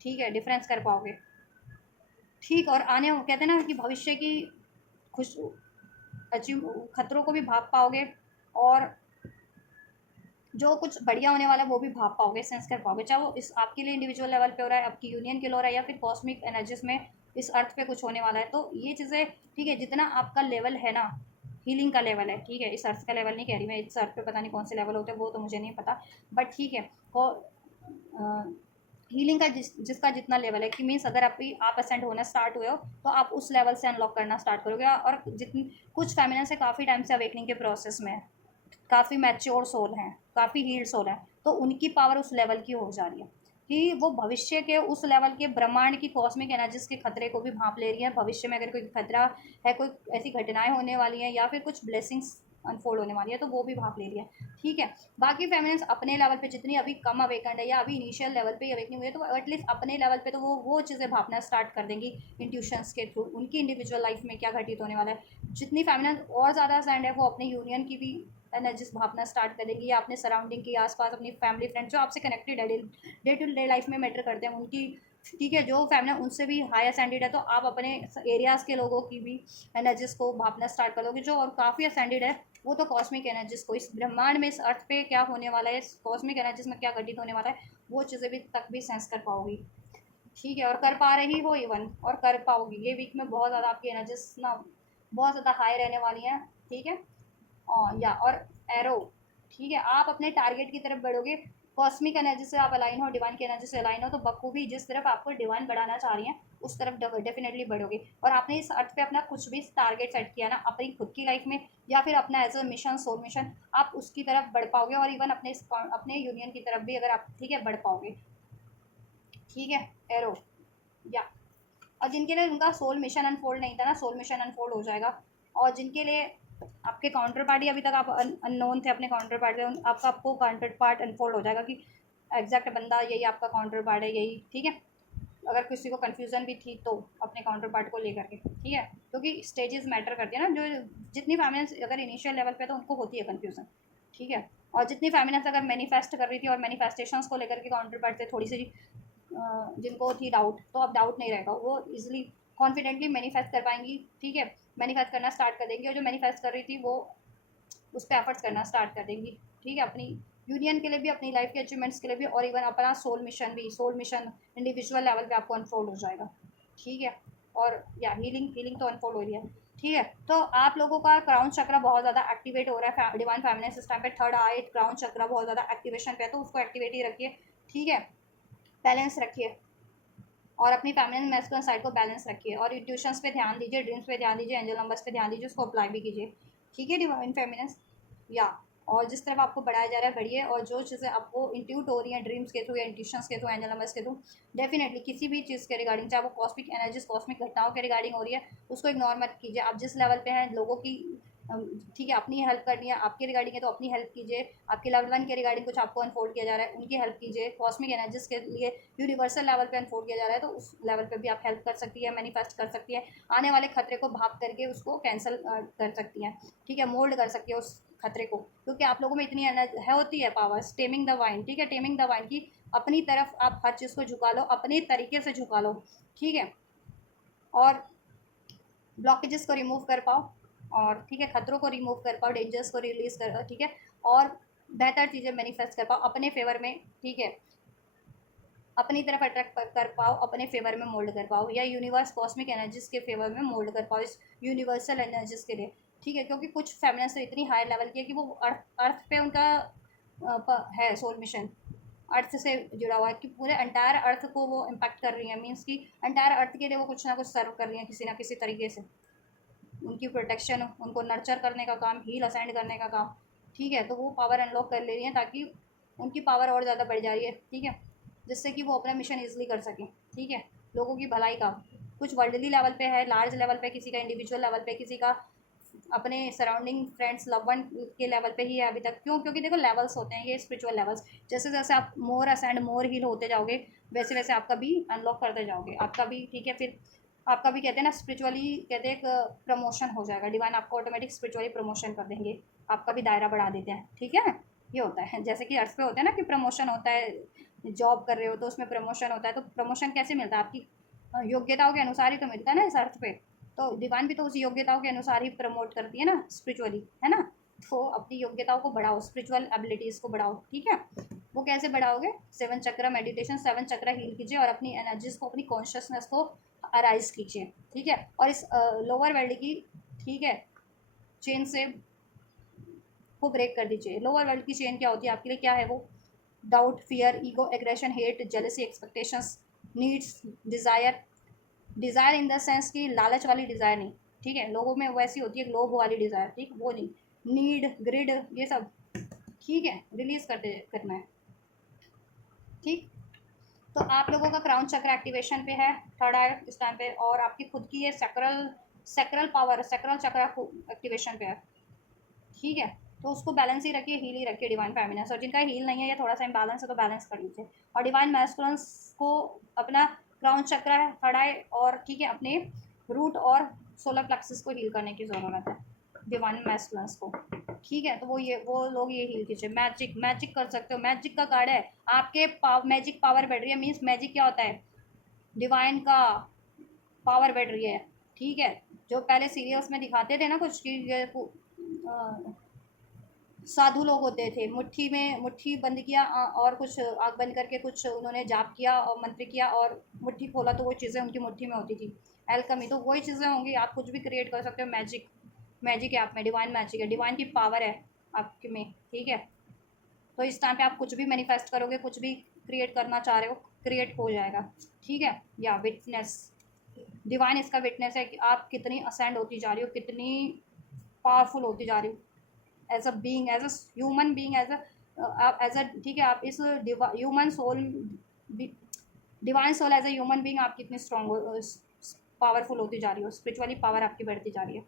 ठीक है, डिफरेंस कर पाओगे, ठीक। और आने कहते हैं ना कि भविष्य की खुश अचीव खतरों को भी भाप पाओगे, और जो कुछ बढ़िया होने वाला है वो भी भाप पाओगे, सेंस कर पाओगे, चाहे वो इस आपके लिए इंडिविजुअल लेवल पे हो रहा है, आपकी यूनियन के लिए हो रहा है, या फिर कॉस्मिक एनर्जीज में इस अर्थ पे कुछ होने वाला है, तो ये चीज़ें, ठीक है, जितना आपका लेवल है ना, हीलिंग का लेवल है, ठीक है, इस अर्थ का लेवल नहीं कह रही मैं, इस अर्थ पे पता नहीं कौन से लेवल होते हैं वो तो मुझे नहीं पता, बट ठीक है, हीलिंग का जिसका जितना लेवल है, कि मीन्स अगर आप असेंड होना स्टार्ट हुए हो तो आप उस लेवल से अनलॉक करना स्टार्ट करोगे, और जितनी कुछ फेमिनिन से काफ़ी टाइम से अवेकनिंग के प्रोसेस में है, काफ़ी मैच्योर सोल हैं, काफ़ी हील्ड सोल हैं, तो उनकी पावर उस लेवल की हो जा रही है कि वो भविष्य के उस लेवल के ब्रह्मांड की कॉस्मिक एनर्जीज के खतरे को भी भांप ले रही है। भविष्य में अगर कोई खतरा है, कोई ऐसी घटनाएं होने वाली हैं, या फिर कुछ ब्लेसिंग्स अनफोल्ड होने वाली है, तो वो भी भांप ले रही है, ठीक है। बाकी फेमिनिन्स अपने लेवल पे जितनी अभी कम अवेकंड है, या अभी इनिशियल लेवल पे अवेकनिंग हुई है, तो एटलीस्ट अपने लेवल पे तो वो चीज़ें भापना स्टार्ट कर देंगी इंट्यूशंस के थ्रू, उनकी इंडिविजुअल लाइफ में क्या घटित होने वाला है। जितनी फेमिनिन और ज़्यादा स्टैंड है, वो अपने यूनियन की भी एनर्जीज भापना स्टार्ट करेगी, या अपने सराउंडिंग के आसपास अपनी फैमिली फ्रेंड जो आपसे कनेक्टेड है, डे टू डे लाइफ में मैटर करते हैं उनकी, ठीक है, जो फैमिली उनसे भी हाई असेंडेड है, तो आप अपने एरियाज़ के लोगों की भी एनर्जीज को भापना स्टार्ट करोगे, जो और काफ़ी असेंडेड है, वो तो कॉस्मिक एनर्जीज को, इस ब्रह्मांड में, इस अर्थ पे क्या होने वाला है, इस कॉस्मिक एनर्जीज में क्या घटित होने वाला है, वो चीज़ें भी तक भी सेंस कर पाओगी, ठीक है, और कर पा रही हो इवन, और कर पाओगी। ये वीक में बहुत ज़्यादा आपकी एनर्जीज ना बहुत ज़्यादा हाई रहने वाली हैं, ठीक है। और एरो, ठीक है, आप अपने टारगेट की तरफ बढ़ोगे, कॉस्मिक एनर्जी से आप अलाइन हो, डिवाइन की एनर्जी से अलाइन हो, तो बखूबी जिस तरफ आपको डिवाइन बढ़ाना चाह रही हैं उस तरफ डेफिनेटली बढ़ोगे। और आपने इस अर्थ पे अपना कुछ भी टारगेट सेट किया ना, अपनी खुद की लाइफ में या फिर अपना as a mission, soul mission, आप उसकी तरफ बढ़ पाओगे, और इवन अपने यूनियन की तरफ भी अगर आप, ठीक है, बढ़ पाओगे, ठीक है, एरो। या और जिनके लिए उनका सोल मिशन अनफोल्ड नहीं था ना, सोल मिशन अनफोल्ड हो जाएगा, और जिनके लिए आपके काउंटर पार्टी अभी तक आप अननोन थे अपने काउंटर पार्ट से, आपका आपको काउंटर पार्ट अनफोल्ड हो जाएगा कि एग्जैक्ट बंदा यही आपका काउंटर पार्ट है, यही, ठीक है। अगर किसी को कन्फ्यूज़न भी थी तो अपने काउंटर पार्ट को लेकर के, ठीक है, क्योंकि स्टेजेस मैटर करती है ना। जो जितनी फैमिलीज अगर इनिशियल लेवल पे तो उनको होती है कन्फ्यूज़न, ठीक है। और जितनी फैमिलीज अगर मैनिफेस्ट कर रही थी और मैनिफेस्टेशंस को लेकर के काउंटर पार्ट से थोड़ी सी जिनको थी डाउट, तो अब डाउट नहीं रहेगा, वो इजिली कॉन्फिडेंटली मैनिफेस्ट कर पाएंगी, ठीक है। मैनिफेस्ट करना स्टार्ट कर देंगी, और जो मैनिफेस्ट कर रही थी वो उस पर एफर्ट्स करना स्टार्ट कर देंगी, ठीक है। अपनी यूनियन के लिए भी, अपनी लाइफ के अचीवमेंट्स के लिए भी, और इवन अपना सोल मिशन भी, सोल मिशन इंडिविजुअल लेवल पे आपको अनफोल्ड हो जाएगा, ठीक है। और या हीलिंग हीलिंग तो अनफोल्ड हो रही है, ठीक है। तो आप लोगों का क्राउन चक्र बहुत ज़्यादा एक्टिवेट हो रहा है डिवाइन फैमिली सिस्टम पे, थर्ड आई क्राउन चक्र बहुत ज़्यादा एक्टिवेशन पे है, तो उसको एक्टिविटी रखिए, ठीक है। बैलेंस रखिए, और अपनी फैमिली मैस्कुलिन साइड को बैलेंस रखिए, और इंट्यूशंस पे ध्यान दीजिए, ड्रीम्स पे ध्यान दीजिए, एंजल नंबर्स पे ध्यान दीजिए, उसको अप्लाई भी कीजिए, ठीक है डिवाइन फेमिनिन। या और जिस तरफ आपको बढ़ाया जा रहा है बढ़िए, और जो चीज़ें आपको इंट्यूट हो रही हैं ड्रीम्स के थ्रू या इंट्यूशंस के थ्रू, एंजल नंबर्स के थ्रू, डेफिनेटली किसी भी चीज़ के रिगार्डिंग, चाहे वो कॉस्मिक एनर्जीज कॉस्मिक घटनाओं के रिगार्डिंग हो रही है, उसको इग्नोर मत कीजिए। आप जिस लेवल पे हैं लोगों की, ठीक है, अपनी हेल्प करनी है, आपके रिगार्डिंग है तो अपनी हेल्प कीजिए, आपके लव्ड वन के रिगार्डिंग कुछ आपको अनफोल्ड किया जा रहा है उनकी हेल्प कीजिए, कॉस्मिक एनर्जीज के लिए यूनिवर्सल लेवल पे अनफोल्ड किया जा रहा है तो उस लेवल पे भी आप हेल्प कर सकती है, मैनिफेस्ट कर सकती है, आने वाले खतरे को भाप करके उसको कैंसिल कर सकती हैं, ठीक है, मोल्ड कर सकती है उस खतरे को, क्योंकि आप लोगों में इतनी है होती है पावर, टेमिंग द वाइन, ठीक है, टेमिंग द वाइन की अपनी तरफ आप हर चीज़ को झुका लो, अपने तरीके से झुका लो, ठीक है। और ब्लॉकेजेस को रिमूव कर पाओ, और ठीक है, खतरों को रिमूव कर पाओ, डेंजर्स को रिलीज कर, ठीक है। और बेहतर चीज़ें मैनिफेस्ट कर पाओ अपने फेवर में, ठीक है, अपनी तरफ अट्रैक्ट कर पाओ, अपने फेवर में मोल्ड कर पाओ, या यूनिवर्स कॉस्मिक एनर्जीज के फेवर में मोल्ड कर पाओ इस यूनिवर्सल एनर्जीज के लिए, ठीक है। क्योंकि कुछ फेमिनिस्ट तो इतनी हाई लेवल की है कि वो अर्थ पे उनका है सोल मिशन, अर्थ से जुड़ा हुआ है कि पूरे एंटायर अर्थ को वो इम्पैक्ट कर रही है, मीन्स कि एंटायर अर्थ के लिए वो कुछ ना कुछ सर्व कर रही है किसी ना किसी तरीके से, उनकी प्रोटेक्शन, उनको नर्चर करने का काम, हील असेंड करने का काम, ठीक है। तो वो पावर अनलॉक कर ले रही हैं ताकि उनकी पावर और ज़्यादा बढ़ जा रही है, ठीक है, जिससे कि वो अपना मिशन ईजिली कर सकें, ठीक है, लोगों की भलाई का। कुछ वर्ल्डली लेवल पे है, लार्ज लेवल पे किसी का, इंडिविजुअल लेवल पे किसी का, अपने सराउंडिंग फ्रेंड्स लव वन के लेवल पे ही है अभी तक। क्यों? क्योंकि देखो लेवल्स होते हैं ये स्पिरिचुअल लेवल्स, जैसे जैसे आप मोर असेंड मोर हील होते जाओगे वैसे वैसे आपका भी अनलॉक करते जाओगे, आपका भी, ठीक है। फिर आपका भी कहते हैं ना स्पिरिचुअली, कहते हैं एक प्रमोशन हो जाएगा, डिवाइन आपको ऑटोमेटिक स्पिरिचुअली प्रमोशन कर देंगे, आपका भी दायरा बढ़ा देते हैं, ठीक है। ये होता है जैसे कि अर्थ पे होता है ना कि प्रमोशन होता है, जॉब कर रहे हो तो उसमें प्रमोशन होता है, तो प्रमोशन कैसे मिलता है? आपकी योग्यताओं के अनुसार ही तो मिलता है ना इस अर्थ पे। तो डिवाइन भी तो उस योग्यताओं के अनुसार ही प्रमोट करती है ना स्पिरिचुअली, है ना। तो अपनी योग्यताओं को बढ़ाओ, स्पिरिचुअल एबिलिटीज़ को बढ़ाओ, ठीक है। वो कैसे बढ़ाओगे? 7 चक्र मेडिटेशन, 7 चक्र हील कीजिए, और अपनी एनर्जीज को, अपनी कॉन्शियसनेस को अराइज कीजिए, ठीक है। और इस लोअर वर्ल्ड की, ठीक है, चेन से को ब्रेक कर दीजिए। लोअर वर्ल्ड की चेन क्या होती है आपके लिए? क्या है वो? Doubt, fear, ego, aggression, hate, jealousy, expectations, needs, desire. Desire in the sense कि लालच वाली डिज़ायर नहीं, ठीक है, लोगों में वैसी होती है लोभ वाली डिज़ायर, ठीक, वो नहीं। नीड, ग्रिड, ये सब, ठीक है, रिलीज करना है, ठीक। तो आप लोगों का क्राउन चक्र एक्टिवेशन पे है थर्ड आई इस टाइम पे, और आपकी खुद की ये सेक्रल सेक्रल पावर, सेक्रल चक्र एक्टिवेशन पे है, ठीक है। तो उसको बैलेंस ही रखिए, हील ही रखिए डिवाइन फेमिनिन्स, और जिनका हील नहीं है या थोड़ा सा इम्बैलेंस है तो बैलेंस कर लीजिए। और डिवाइन मैस्कुलिन्स को अपना क्राउन चक्र है थर्ड आई, और ठीक है, अपने रूट और सोलर प्लेक्सस को हील करने की ज़रूरत है डिवाइन मैस्कुलिन्स को, ठीक है। तो वो लोग ये हील कीजिए। मैजिक, मैजिक कर सकते हो, मैजिक का कार्ड है आपके मैजिक पावर बढ़ रही है, मीन्स मैजिक क्या होता है? डिवाइन का पावर बढ़ रही है, ठीक है। जो पहले सीरियल्स में दिखाते थे ना कुछ कि ये साधु लोग होते थे, मुट्ठी में मुट्ठी बंद किया, और कुछ आँख बंद करके कुछ उन्होंने जाप किया और मंत्र किया और मुट्ठी खोला तो वो चीज़ें उनकी मुट्ठी में होती थी, एल्कमी। तो वही चीज़ें होंगी, आप कुछ भी क्रिएट कर सकते हो। मैजिक, मैजिक है आप में, डिवाइन मैजिक है, डिवाइन की पावर है आपके में, ठीक है। तो इस टाइम पे आप कुछ भी मैनिफेस्ट करोगे, कुछ भी क्रिएट करना चाह रहे हो, क्रिएट हो जाएगा, ठीक है। या विटनेस, डिवाइन इसका विटनेस है कि आप कितनी असेंड होती जा रही हो, कितनी पावरफुल होती जा रही हो as a being, as a human being, as a ठीक है। आप इस human soul, divine soul as a human being आप कितनी स्ट्रॉन्ग हो, पावरफुल होती जा रही हो, स्पिरिचुअली पावर आपकी बढ़ती जा रही है,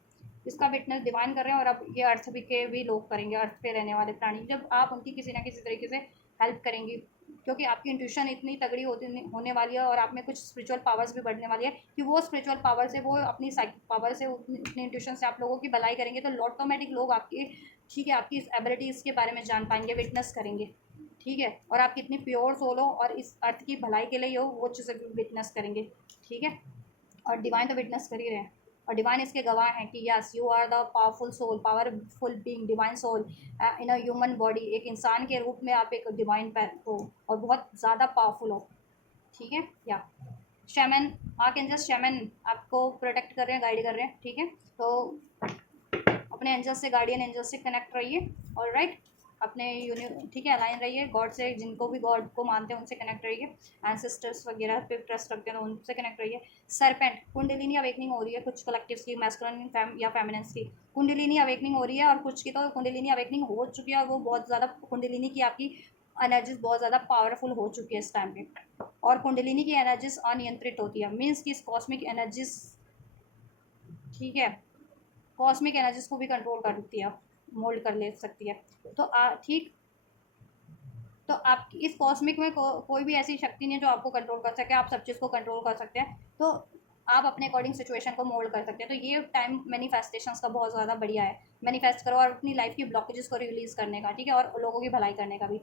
इसका विटनेस डिवाइन कर रहे हैं और अब ये अर्थ भी के भी लोग करेंगे, अर्थ पे रहने वाले प्राणी, जब आप उनकी किसी ना किसी तरीके से हेल्प करेंगी, क्योंकि आपकी इंट्यूशन इतनी तगड़ी होने वाली है और आप में कुछ स्पिरिचुअल पावर्स भी बढ़ने वाली है कि वो स्पिरिचुअल पावर से, वो अपनी साइकिक पावर से, उतनी इंट्यूशन से आप लोगों की भलाई करेंगे, तो ऑटोमेटिक लोग आपकी, ठीक है, आपकी इस एबिलिटीज़ के बारे में जान पाएंगे, विटनेस करेंगे, ठीक है, और आप कितनी प्योर सोल हो और इस अर्थ की भलाई के लिए हो, वो चीज़ें विटनेस करेंगे, ठीक है। और डिवाइन तो विटनेस कर ही रहे हैं, और डिवाइन इसके गवाह हैं कि yes you are the powerful soul, powerful being, divine soul in a human body, एक इंसान के रूप में आप एक डिवाइन हो और बहुत ज़्यादा पावरफुल हो, ठीक है। या शैमन, आर्कएंजल शैमन आपको प्रोटेक्ट कर रहे हैं, गाइड कर रहे हैं, ठीक है। तो अपने एंजल से, गार्डियन एंजल से कनेक्ट रहिए, ऑलराइट, अपने ठीक है, अलाइन रहिए गॉड से, जिनको भी गॉड को मानते हैं उनसे कनेक्ट रहिए, एंसेस्टर्स वगैरह पे ट्रस्ट रखते हैं तो उनसे कनेक्ट रहिए। सरपेंट, कुंडलिनी अवेकनिंग हो रही है, कुछ कलेक्टिव्स की, मैस्कुलिन या फेमिनिन्स की कुंडलिनी अवेकनिंग हो रही है, और कुछ की तो कुंडलिनी अवेकनिंग हो चुकी है और वो बहुत ज़्यादा, कुंडलिनी की आपकी एनर्जीज बहुत ज़्यादा पावरफुल हो चुकी है इस टाइम पे, और कुंडलिनी की एनर्जीज अनियंत्रित होती है, मीन्स की कॉस्मिक एनर्जीज, ठीक है, कॉस्मिक एनर्जीज को भी कंट्रोल कर सकती है, मोल्ड कर ले सकती है। तो ठीक, तो आप इस कॉस्मिक में कोई भी ऐसी शक्ति नहीं है जो आपको कंट्रोल कर सके, आप सब चीज़ को कंट्रोल कर सकते हैं, तो आप अपने अकॉर्डिंग सिचुएशन को मोल्ड कर सकते हैं। तो ये टाइम मैनिफेस्टेशंस का बहुत ज़्यादा बढ़िया है, मैनिफेस्ट करो और अपनी लाइफ की ब्लॉकेजेस को रिलीज़ करने का, ठीक है, और लोगों की भलाई करने का भी,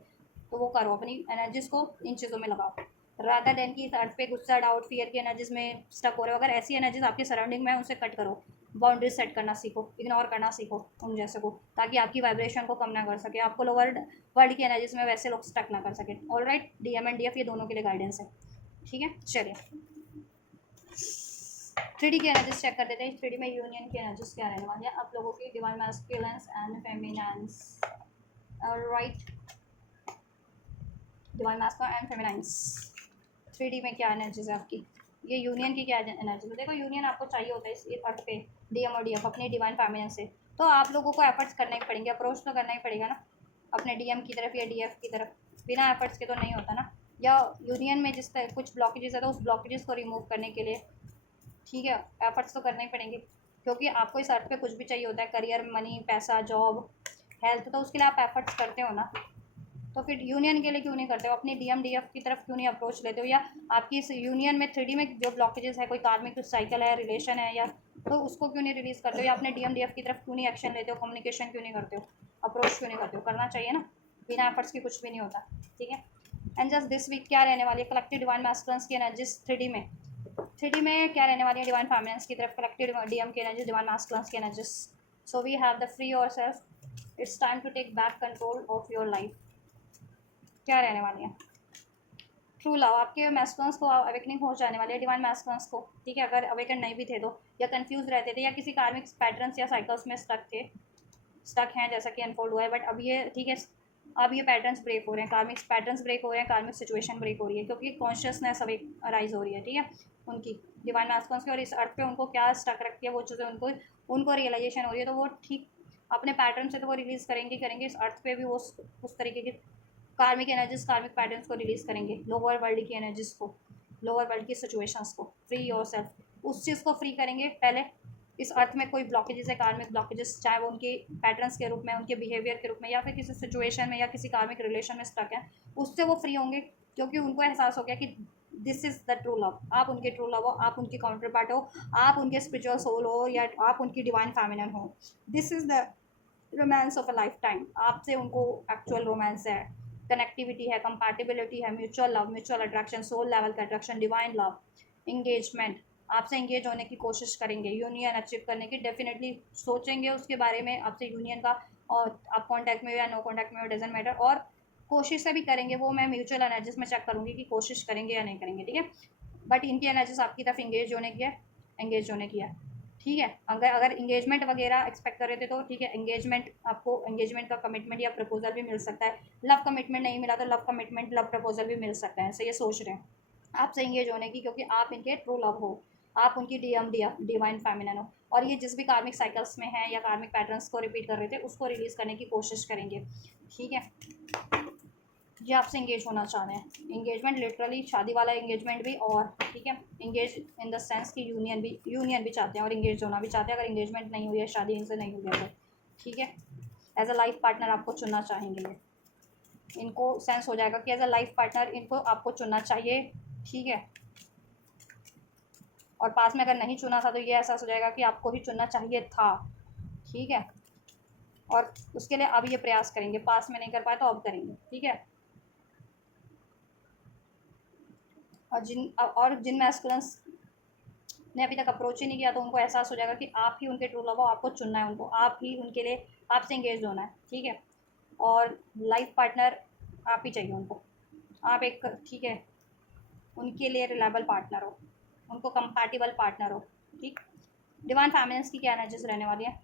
तो वो करो, अपनी एनर्जीज को इन चीज़ों में लगाओ, रादर देन की इस अर्थ पे गुस्सा, डाउट, फियर की एनर्जीज में स्टक हो रहे हो। अगर ऐसी एनर्जीज आपके सराउंडिंग में है उनसे कट करो, बाउंड्रीज सेट करना सीखो, इग्नोर करना सीखो उन जैसे को, ताकि आपकी वाइब्रेशन को कम ना कर सके, आपको लोअर वर्ल्ड की एनर्जीज में वैसे लोग स्टक ना कर सके, ऑलराइट। डीएम एंड डीएफ ये दोनों के लिए गाइडेंस है, ठीक है। चलिए 3D की एनर्जीज चेक कर देते हैं। 3D में यूनियन की एनर्जीज क्या रहने वाली है आप लोगों की, divine masculines and feminines, alright, divine masculine and feminines 3D में क्या एनर्जीज है आपकी, ये यूनियन की क्या एनर्जी है। देखो यूनियन आपको चाहिए होता है इस अर्थ पे, डीएम और डीएफ अपने डिवाइन फेमिनिन से, तो आप लोगों को एफर्ट्स करने ही पड़ेंगे, अप्रोच तो करना ही पड़ेगा ना अपने डीएम की तरफ या डीएफ की तरफ, बिना एफर्ट्स के तो नहीं होता ना। या यूनियन में जिस तरह कुछ ब्लॉकेजेस है तो उस ब्लॉकेजेस को रिमूव करने के लिए, ठीक है, एफर्ट्स तो करने ही पड़ेंगे, क्योंकि आपको इस अर्थ पे कुछ भी चाहिए होता है, करियर, मनी, पैसा, जॉब, हेल्थ, तो उसके लिए आप एफर्ट्स करते हो ना, तो फिर यूनियन के लिए क्यों नहीं करते हो, अपनी डीएम डीएफ की तरफ क्यों नहीं अप्रोच लेते हो, या आपकी इस यूनियन में 3D में जो ब्लॉकेजेस है, कोई कार्मिक साइकिल है, रिलेशन है, या तो उसको क्यों नहीं रिलीज करते हो, या अपने डीएम डीएफ की तरफ क्यों नहीं एक्शन लेते हो, कम्युनिकेशन क्यों नहीं करते हो, अप्रोच क्यों नहीं करते हो, करना चाहिए ना, बिना एफर्ट्स के कुछ भी नहीं होता, ठीक है। एंड जस्ट दिस वीक क्या रहने वाली है कलेक्टिव डिवाइन मैस्कुलिन्स की एनर्जीज 3D में, 3D में क्या रहने वाली है डिवाइन फेमिनिन्स की तरफ, कलेक्टिव डीएम की एनर्जीज, डिवाइन मैस्कुलिन्स की energies. So we have the free yourself, it's time to take back control of your life, क्या रहने वाली है ट्रू लव, आपके मैस्कुलिन्स को अवेकनिंग हो जाने वाली है, डिवाइन मैस्कुलिन्स को, ठीक है, अगर अवेकन नहीं भी थे तो, या कंफ्यूज रहते थे, या किसी कार्मिक पैटर्न्स या साइकिल्स में स्टक हैं जैसा कि अनफोल्ड हुआ है, बट अब ये, ठीक है, अब ये पैटर्न्स ब्रेक हो रहे हैं, कार्मिक पैटर्न्स ब्रेक हो रहे हैं, कार्मिक सिचुएशन ब्रेक हो रही है, क्योंकि कॉन्शियसनेस अराइज हो रही है, ठीक है, उनकी डिवाइन मैस्कुलिन्स की, और इस अर्थ पे उनको क्या स्टक रखती है वो चीज़ें उनको रियलाइजेशन हो रही है, तो वो ठीक अपने पैटर्न से तो वो रिलीज़ करेंगे इस अर्थ पे भी वो उस तरीके की कार्मिक एनर्जीज, कार्मिक पैटर्न्स को रिलीज़ करेंगे, लोअर वर्ल्ड की एनर्जीज को, लोअर वर्ल्ड की सिचुएशंस को, फ्री योरसेल्फ, उस चीज़ को फ्री करेंगे पहले। इस अर्थ में कोई ब्लॉकेजेस है, कार्मिक ब्लॉकेजेस, चाहे वो उनके पैटर्न्स के रूप में, उनके बिहेवियर के रूप में, या फिर किसी सिचुएशन में या किसी कार्मिक रिलेशन में स्टक है, उससे वो फ्री होंगे, क्योंकि उनको एहसास हो गया कि this is the true love, आप उनके ट्रू लव हो, आप उनकी काउंटर पार्ट हो, आप उनके स्पिरिचुअल सोल हो, या आप उनकी डिवाइन फेमिनिन हो, this is the romance of a lifetime, आपसे उनको एक्चुअल रोमांस है, कनेक्टिविटी है, कंपैटिबिलिटी है, mutual love, mutual attraction, soul level का अट्रैक्शन, डिवाइन लव, इंगेजमेंट, आपसे इंगेज होने की कोशिश करेंगे, यूनियन अचीव करने की, डेफिनेटली सोचेंगे उसके बारे में आपसे यूनियन का, और आप कॉन्टैक्ट में हो या नो कॉन्टैक्ट में हो, डजेंट मैटर, और कोशिश से भी करेंगे, वो मैं म्यूचुअल एनर्जीज में चेक करूँगी कि कोशिश करेंगे या नहीं करेंगे, ठीक है, बट इनकी एनर्जीज आपकी तरफ एंगेज होने की है, ठीक है। अगर इंगेजमेंट वगैरह एक्सपेक्ट कर रहे थे तो ठीक है, एंगेजमेंट, आपको एंगेजमेंट का कमिटमेंट या प्रपोजल भी मिल सकता है, लव कमिटमेंट नहीं मिला तो लव कमिटमेंट, लव प्रपोजल भी मिल सकता है, ऐसे ये सोच रहे हैं आपसे इंगेज होने की, क्योंकि आप इनके ट्रू लव हो, आप उनकी डिवाइन फेमिनिन हो, और ये जिस भी कार्मिक साइकिल्स में है या कार्मिक पैटर्न्स को रिपीट कर रहे थे उसको रिलीज़ करने की कोशिश करेंगे, ठीक है। ये आपसे इंगेज होना चाह रहे हैं। इंगेजमेंट लिटरली शादी वाला इंगेजमेंट भी, और ठीक है इंगेज इन द सेंस की यूनियन भी चाहते हैं और इंगेज होना भी चाहते हैं। अगर इंगेजमेंट नहीं हुई है, शादी इनसे नहीं हुई है तो ठीक है, एज अ लाइफ पार्टनर आपको चुनना चाहेंगे ये। इनको सेंस हो जाएगा कि एज अ लाइफ पार्टनर इनको आपको चुनना चाहिए, ठीक है। और पास में अगर नहीं चुना था तो ये एहसास हो जाएगा कि आपको ही चुनना चाहिए था, ठीक है। और उसके लिए अब ये प्रयास करेंगे, पास में नहीं कर पाए तो अब करेंगे, ठीक है। और जिन मैस्कुलेंस ने अभी तक अप्रोच ही नहीं किया तो उनको एहसास हो जाएगा कि आप ही उनके ट्रू लव हो, आपको चुनना है उनको, आप ही उनके लिए आपसे इंगेज होना है, ठीक है। और लाइफ पार्टनर आप ही चाहिए उनको, आप एक, ठीक है, उनके लिए रिलायबल पार्टनर हो, उनको कंपैटिबल पार्टनर हो, ठीक। डिवाइन फैमिलीज की क्या एनर्जीज रहने वाली है?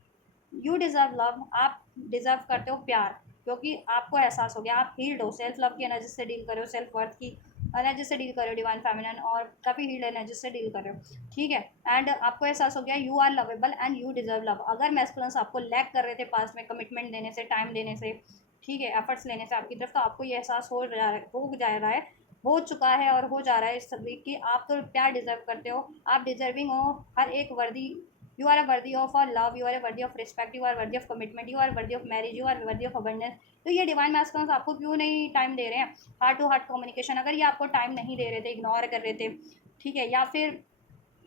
यू डिज़र्व लव, आप डिज़र्व करते हो प्यार, क्योंकि आपको एहसास हो गया आप हील्ड हो, सेल्फ लव की एनर्जी से डील कर रहे हो, सेल्फ वर्थ की एनर्जी से डील कर रहे हो डिवाइन फेमिनिन, और काफ़ी हील्ड एनर्जी से डील कर रहे हो, ठीक है। एंड आपको एहसास हो गया you are lovable and you deserve love. अगर मैस्कुलिन्स आपको लैक कर रहे थे पास में कमिटमेंट देने से, टाइम देने से, ठीक है, एफर्ट्स लेने से आपकी तरफ, तो आपको ये एहसास हो जा रहा है, हो चुका है और हो जा रहा है इस सभी कि आप तो प्यार डिज़र्व करते हो, आप डिज़र्विंग हो हर एक वर्दी। You are worthy of a love, you are worthy of respect, you are worthy of commitment, you are worthy of marriage, you are worthy of abundance। तो ये डिवाइन मैस्कुलिन्स आपको क्यों नहीं टाइम दे रहे हैं? हार्ट टू हार्ट कम्युनिकेशन, अगर ये आपको टाइम नहीं दे रहे थे, इग्नोर कर रहे थे, ठीक है, या फिर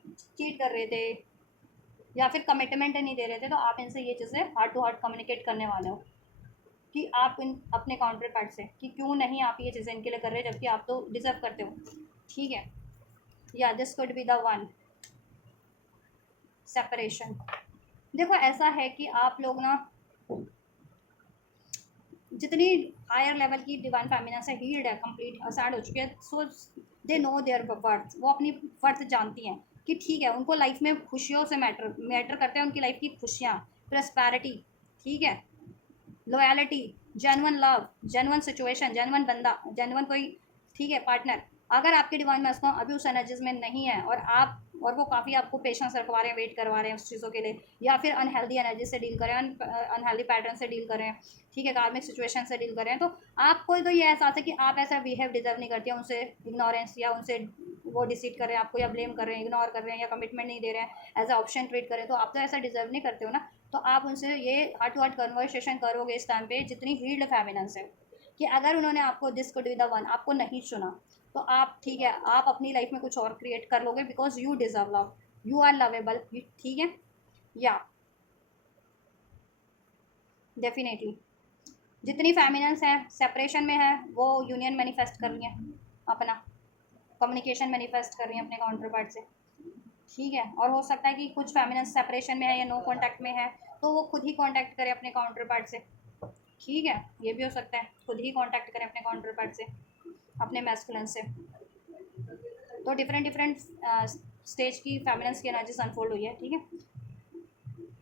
चीट कर रहे थे, या फिर कमिटमेंट नहीं दे रहे थे, तो आप इनसे ये चीज़ें हार्ट टू हार्ट कम्युनिकेट करने वाले हो कि आप इन अपने काउंटर पार्ट से कि क्यों नहीं आप ये चीज़ें इनके लिए कर रहे हैं जबकि आप तो डिजर्व करते हो, ठीक है। या this could be the one separation. देखो ऐसा है कि आप लोग ना जितनी हायर लेवल की डिवाइन फेमिना से हील्ड है, कंप्लीट असाइड हो चुके हैं, सो दे नो देयर वर्थ, वो अपनी वर्थ जानती हैं कि ठीक है उनको लाइफ में खुशियों से मैटर करते हैं, उनकी लाइफ की खुशियाँ, प्रस्पैरिटी, ठीक है, loyalty, genuine love, genuine situation, genuine बंदा, जेन्युइन कोई, ठीक है, पार्टनर। अगर आपके डिवाइन मास्क अभी उस एनर्जीज में नहीं है और वो काफ़ी आपको पेशेंस रखवा रहे हैं, वेट करवा रहे हैं उस चीज़ों के लिए, या फिर अनहेल्दी एनर्जी से डील करें, अनहेल्दी पैटर्न से डील करें, ठीक है, कार्मिक सिचुएशन से डील करें, तो आपको तो ये एहसास है कि आप ऐसा बिहेव डिजर्व नहीं करती हैं, उनसे इग्नोरेंस या उनसे वो डिसीट कर रहे हैं आपको, या ब्लेम कर रहे हैं, इग्नोर कर रहे हैं, या कमिटमेंट नहीं दे रहे हैं, एज अ ऑप्शन ट्रीट करें, तो आप तो ऐसा डिजर्व नहीं करते हो ना। तो आप उनसे ये हार्ट टू हार्ट कन्वर्सेशन करोगे इस टाइम पे जितनी हील्ड फेमिनेंस है, कि अगर उन्होंने आपको this could be the one आपको नहीं चुना, तो आप, ठीक है, आप अपनी लाइफ में कुछ और क्रिएट कर लोगे, because you deserve love, you are lovable, ठीक है। या डेफिनेटली जितनी फेमिनेंस है सेपरेशन में है, वो यूनियन मैनिफेस्ट कर रही हैं, अपना कम्युनिकेशन मैनिफेस्ट कर रही हैं अपने काउंटर पार्ट से, ठीक है। और हो सकता है कि कुछ फेमिनेंस सेपरेशन में है या नो कांटेक्ट में है, तो वो खुद ही कांटेक्ट करे अपने काउंटर पार्ट से, ठीक है, ये भी हो सकता है, खुद ही कांटेक्ट करें अपने काउंटर पार्ट से, अपने मैस्कुलिन से। तो डिफरेंट डिफरेंट स्टेज की फेमिनेंस की एनर्जीज अनफोल्ड हुई है, ठीक है।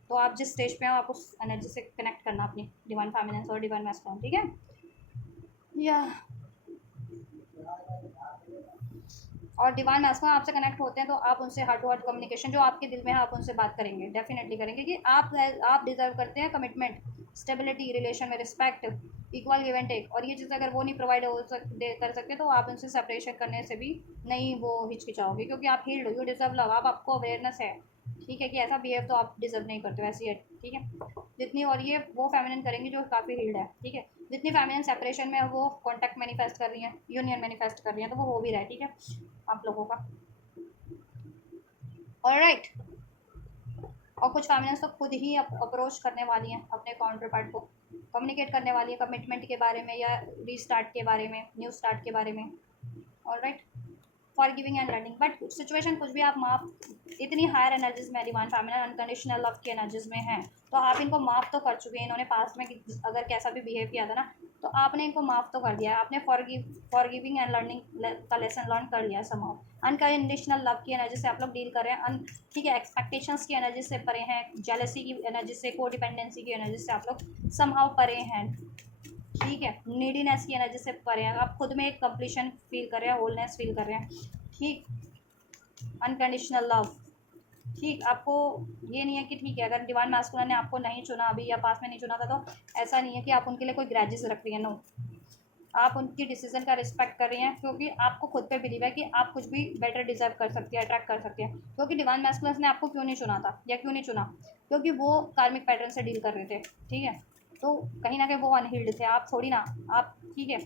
तो आप जिस स्टेज पे हो आप उस एनर्जी से कनेक्ट करना अपनी डिवाइन फेमिनेंस और डिवाइन मैस्कुलिन, ठीक है। या और डिवाइन मैस्कुलिन आपसे कनेक्ट होते हैं तो आप उनसे हार्ट टू हार्ट कम्युनिकेशन जो आपके दिल में है आप उनसे बात करेंगे, डेफिनेटली करेंगे, कि आप डिजर्व करते हैं कमिटमेंट, स्टेबिलिटी, रिलेशन में respect, equal give and take, और ये चीज़ अगर वो नहीं प्रोवाइड कर सकते तो आप उनसे सेपरेशन करने से भी नहीं वो हिचकिचाओगे, क्योंकि आप हील्ड हो, यू डिजर्व लव, आप आपको अवेयरनेस है, ठीक है, कि ऐसा बिहेव तो आप डिजर्व नहीं करते हो, ऐसी है, ठीक है। जितनी, और ये वो फेमिनिन करेंगी जो काफ़ी हील्ड है, ठीक है। जितनी फेमिनिन सेपरेशन में वो कॉन्टैक्ट मैनिफेस्ट कर रही हैं, यूनियन मैनिफेस्ट कर रही हैं, तो वो हो भी रहा है, ठीक है, आप लोगों का। ऑलराइट। और कुछ फेमिनिन्स तो खुद ही अप्रोच करने वाली हैं अपने काउंटर पार्ट को, कम्युनिकेट करने वाली है कमिटमेंट के बारे में या रीस्टार्ट के बारे में, न्यू स्टार्ट के बारे में। Alright. For giving and learning, but situation कुछ भी आप माफ, इतनी हायर एनर्जीज में डिवाइन फेमिनिन अनकंडीशनल लव की एनर्जीज में हैं, तो आप इनको माफ़ तो कर चुके हैं, इन्होंने पास्ट में अगर कैसा भी बिहेव किया था ना, तो आपने इनको माफ़ तो कर दिया है, आपने फॉर गिविंग एंड लर्निंग का लेसन लर्न कर लिया समहाउ। अनकंडीशनल लव की एनर्जी से आप लोग डील कर रहे हैं, ठीक है, एक्सपेक्टेशंस की एनर्जी से परे हैं, जेलसी की एनर्जी से, को डिपेंडेंसी की एनर्जी से आप लोग समहाउ परे हैं, ठीक है, नीडीनेस की एनर्जी से परे हैं, आप खुद में एक कंप्लीशन फील कर रहे हैं, होलनेस फील कर रहे हैं, ठीक, अनकंडीशनल लव, ठीक। आपको ये नहीं है कि ठीक है अगर डिवाइन मास्कुलिन ने आपको नहीं चुना अभी या पास में नहीं चुना था तो ऐसा नहीं है कि आप उनके लिए कोई ग्रैजेस रख रही है, नो, आप उनकी डिसीजन का रिस्पेक्ट कर रही हैं क्योंकि आपको खुद पे बिलीव है कि आप कुछ भी बेटर डिजर्व कर सकती है, अट्रैक्ट कर सकती है। क्योंकि डिवाइन मैस्कुलिन्स ने आपको क्यों नहीं चुना था या क्यों नहीं चुना? क्योंकि वो कार्मिक पैटर्न से डील कर रहे थे, ठीक है। तो कहीं ना कहीं वो अनहील्ड थे, आप थोड़ी ना। आप ठीक है,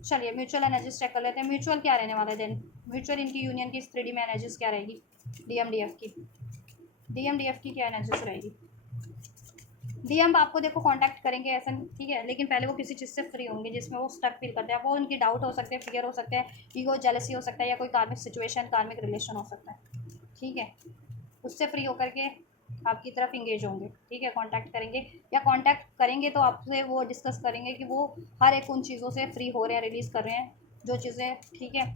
चलिए म्यूचुअल एनर्जीज चेक कर लेते हैं। म्यूचुअल क्या रहने वाला है देन? म्यूचुअल इनकी यूनियन की 3D में एनर्जीज क्या रहेगी? डीएमडीएफ की, डीएमडीएफ की क्या एनर्जीज रहेगी? डीएम आपको देखो कांटेक्ट करेंगे ऐसा, ठीक है, लेकिन पहले वो किसी चीज़ से फ्री होंगे जिसमें वो स्टक फील करते हैं। वो उनकी डाउट हो सकते हैं, फियर हो सकता है, ईगो जेलसी हो सकता है, या कोई कार्मिक सिचुएशन, कार्मिक रिलेशन हो सकता है, ठीक है। उससे फ्री होकर के आपकी तरफ इंगेज होंगे, ठीक है, कांटेक्ट करेंगे। या कांटेक्ट करेंगे तो आपसे वो डिस्कस करेंगे कि वो हर एक उन चीज़ों से फ्री हो रहे हैं, रिलीज़ कर रहे हैं जो चीज़ें, ठीक है,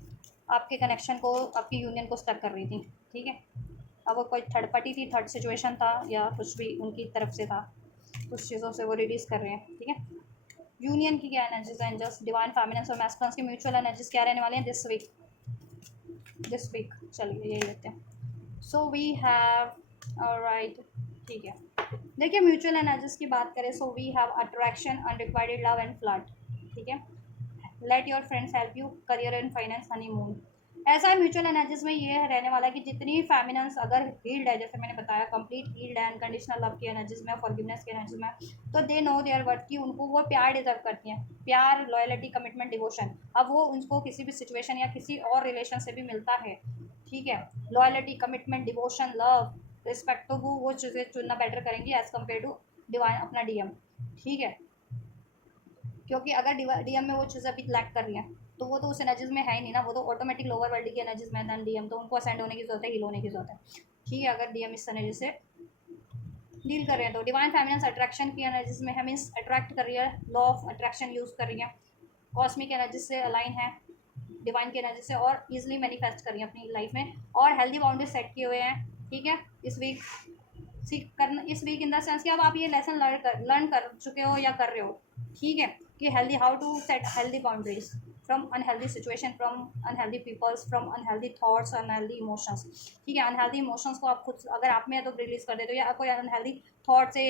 आपके कनेक्शन को, आपकी यूनियन को स्टक कर रही थी, ठीक है। अब वो कोई थर्ड पार्टी थी, थर्ड सिचुएशन था, या कुछ भी उनकी तरफ से था, कुछ चीज़ों से वो रिलीज़ कर रहे हैं, ठीक है। यूनियन की क्या एनर्जीज हैं? जस्ट डिवाइन फेमिनिन्स और मैस्कुलिन्स की म्यूचुअल एनर्जीज क्या रहने वाले हैं दिस वीक? दिस वीक चलिए यही लेते हैं। सो वी हैव ऑलराइट, ठीक है। देखिए म्यूचुअल एनर्जीज की बात करें, so we have attraction, unrequited love and flirt, ठीक है। Let your friends help you, career and finance, honeymoon. ऐसा है म्यूचुअल एनर्जीज में ये रहने वाला है कि जितनी फेमिनेंस अगर हील्ड है, जैसे मैंने बताया कंप्लीट हील्ड है अनकंडीशनल लव की एनर्जीज में, फॉरगिवनेस की एनर्जीज में, तो दे नो देयर वर्थ की उनको वो प्यार डिजर्व करती हैं, प्यार, लॉयल्टी, कमिटमेंट, डिवोशन। अब वो उनको किसी भी सिचुएशन या किसी और रिलेशन से भी मिलता है, ठीक है। Loyalty, commitment, devotion, love, respect, तो वो चीज़ें चुनना बेटर करेंगी एज कम्पेयर टू डिवाइन अपना डीएम, ठीक है। क्योंकि अगर डीएम में वो चीज़ अभी लैक कर रही है तो वो तो उस एनर्जीज में है ही नहीं ना, वो तो ऑटोमेटिक लोअर वर्ल्ड की एनर्जीज में है डीएम, तो उनको असेंड होने की जरूरत है, हील होने की जरूरत है, ठीक है। अगर डीएम इस एनर्जी से डील कर रहे हैं तो डिवाइन फेमिनिन्स अट्रैक्शन की एनर्जीज में है, मीन्स अट्रैक्ट कर रही है, लॉ ऑफ अट्रैक्शन यूज कर रही है, कॉस्मिक एनर्जी से अलाइन है, डिवाइन की एनर्जी से, और ईजिली मैनिफेस्ट कर रही है अपनी लाइफ में, और हेल्दी बाउंड्री सेट किए हुए हैं, ठीक है। इस वीक सीख करना, इस वीक इन द सेंस कि अब आप ये लेसन लर्न कर चुके हो या कर रहे हो, ठीक है, कि healthy, how to set healthy boundaries from unhealthy situation, from unhealthy peoples, from unhealthy thoughts, unhealthy emotions, ठीक है। अनहेल्दी इमोशंस को आप खुद अगर आप में है तो रिलीज कर देते हो, या कोई अनहेल्दी थॉट से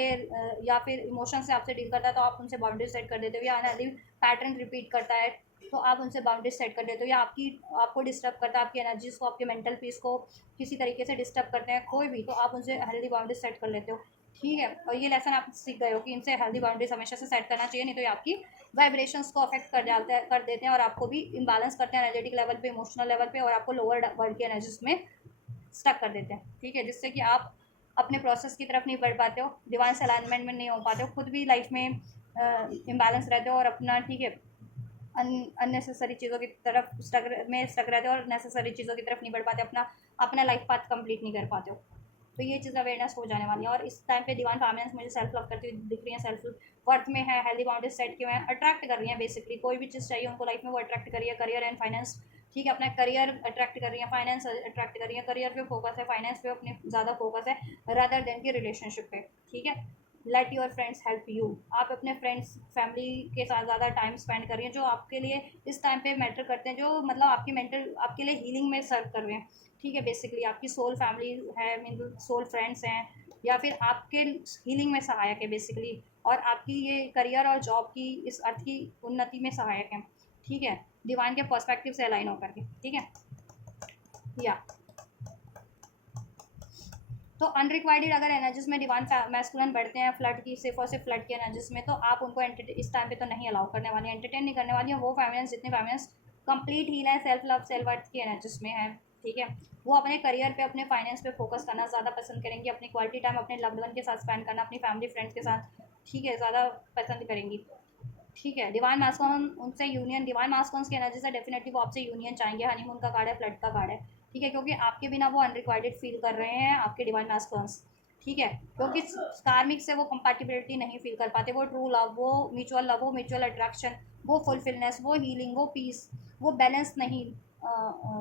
या फिर इमोशन से आपसे डील करता है तो आप उनसे बाउंड्री सेट कर देते हो, या अनहेल्दी पैटर्न रिपीट करता है तो आप उनसे बाउंड्रीज सेट कर देते हो, या आपको डिस्टर्ब करता है, आपकी एनर्जीज को, आपके मेंटल पीस को किसी तरीके से डिस्टर्ब करते हैं कोई भी, तो आप उनसे हेल्दी बाउंड्रीज सेट कर लेते हो, ठीक है। और ये लेसन आप सीख गए हो कि इनसे हेल्दी बाउंड्रीज हमेशा से सेट करना चाहिए, नहीं तो ये आपकी वाइब्रेशंस को अफेक्ट कर देते हैं और आपको भी इम्बैलेंस करते हैं एनर्जेटिक लेवल पे, इमोशनल लेवल पे, और आपको लोअर वर्ल्ड की एनर्जीज में स्टक कर देते हैं, ठीक है। जिससे कि आप अपने प्रोसेस की तरफ नहीं बढ़ पाते हो, डिवाइन से अलाइनमेंट में नहीं हो पाते हो, खुद भी लाइफ में इम्बैलेंस रहते हो, और अपना, ठीक है, अननेसेसरी चीज़ों की तरफ स्टक रहते हो और नेसेसरी चीज़ों की तरफ नहीं बढ़ पाते, अपना अपना लाइफ पाथ कंप्लीट नहीं कर पाते हो। तो ये चीज़ अवेयरनेस हो जाने वाली है, और इस टाइम पे डिवाइन फेमिनिन्स मुझे सेल्फ लव करती हुई दिख रही है, सेल्फ वर्थ में है, हेल्दी बाउंड्रीज सेट किए हुए हैं, अट्रैक्ट कर रही हैं, बेसिकली कोई भी चीज़ चाहिए उनको लाइफ में वो अट्रैक्ट करिए, करियर एंड फाइनेंस, ठीक है। अपना करियर अट्रैक्ट कर रही है, फाइनेंस अट्रैक्ट कर रही है, करियर पे फोकस है, फाइनेंस पे अपने ज़्यादा फोकस है रादर देन की रिलेशनशिप पे, ठीक है। Let your friends help you, आप अपने फ्रेंड्स, फैमिली के साथ ज़्यादा टाइम स्पेंड करिए, जो आपके लिए इस टाइम पे मैटर करते हैं, जो मतलब आपकी मेंटल, आपके लिए हीलिंग में सर्व कर रहे हैं, ठीक है। बेसिकली आपकी सोल फैमिली है, मीन सोल फ्रेंड्स हैं, या फिर आपके हीलिंग में सहायक है बेसिकली, और आपकी ये करियर और जॉब की, इस अर्थ की उन्नति में सहायक है, ठीक है, डिवाइन के पर्सपेक्टिव से अलाइन होकर के, ठीक है। या तो अनरिक्वायर्ड अगर एनर्जीज में डिवाइन मैस्कुलिन बढ़ते हैं, फ्लड की, सिर्फ और सिर्फ फ्लड की एनर्जीज में, तो आप उनको इस टाइम पे तो नहीं अलाउ करने वाली, एंटरटेन नहीं करने वाली है। वो फेमिनिन्स, जितने फेमिनिन्स कंप्लीट हील है, सेल्फ लव, सेल्फ वर्थ की एनर्जीज में है, ठीक है, वो अपने करियर पे, अपने फाइनेंस पे फोकस करना ज़्यादा पसंद करेंगी, अपनी क्वालिटी टाइम अपने लव्ड वन के साथ स्पेंड करना, अपनी फैमिली फ्रेंड्स के साथ, ठीक है, ज़्यादा पसंद करेंगी, ठीक है। डिवाइन मास्कुलिन उनसे यूनियन, डिवाइन मास्कुलिन की एनर्जी से डेफिनेटली वो आपसे यूनियन चाहेंगे, हनीमून का कार्ड है, फ्लड का कार्ड है, ठीक है, क्योंकि आपके बिना वो अनरिक्वायर्ड फील कर रहे हैं, आपके डिवाइन मास्कुलिन्स, ठीक है। क्योंकि कार्मिक से वो कंपैटिबिलिटी नहीं फील कर पाते, वो ट्रू लव, वो म्यूचुअल अट्रैक्शन, वो फुलफिलनेस, वो हीलिंग, वो पीस, वो बैलेंस नहीं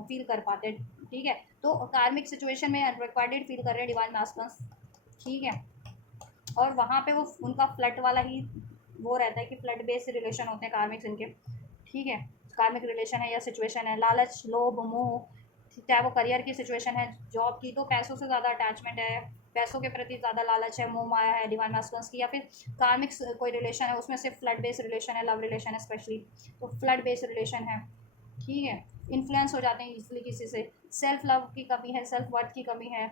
फील कर पाते, ठीक है। तो कार्मिक सिचुएशन में अनरिक्वायर्ड फील कर रहे हैं डिवाइन मास्कुलिन्स, ठीक है। और वहाँ पे वो उनका फ्लड वाला ही वो रहता है कि फ्लड बेस्ड रिलेशन होते हैं कार्मिक्स इनके, ठीक है। कार्मिक रिलेशन है या सिचुएशन है, लालच, लोभ, मोह, चाहे वो करियर की सिचुएशन है, जॉब की, तो पैसों से ज़्यादा अटैचमेंट है, पैसों के प्रति ज़्यादा लालच है, मोह माया है डिवाइन मैस्कुलिन्स की, या फिर कार्मिक कोई रिलेशन है, उसमें सिर्फ फ्लड बेस्ड रिलेशन है, लव रिलेशन है स्पेशली, तो फ्लड बेस्ड रिलेशन है, ठीक है। इन्फ्लुएंस हो जाते हैं इजीली किसी से, सेल्फ लव की कमी है, सेल्फ वर्थ की कमी है।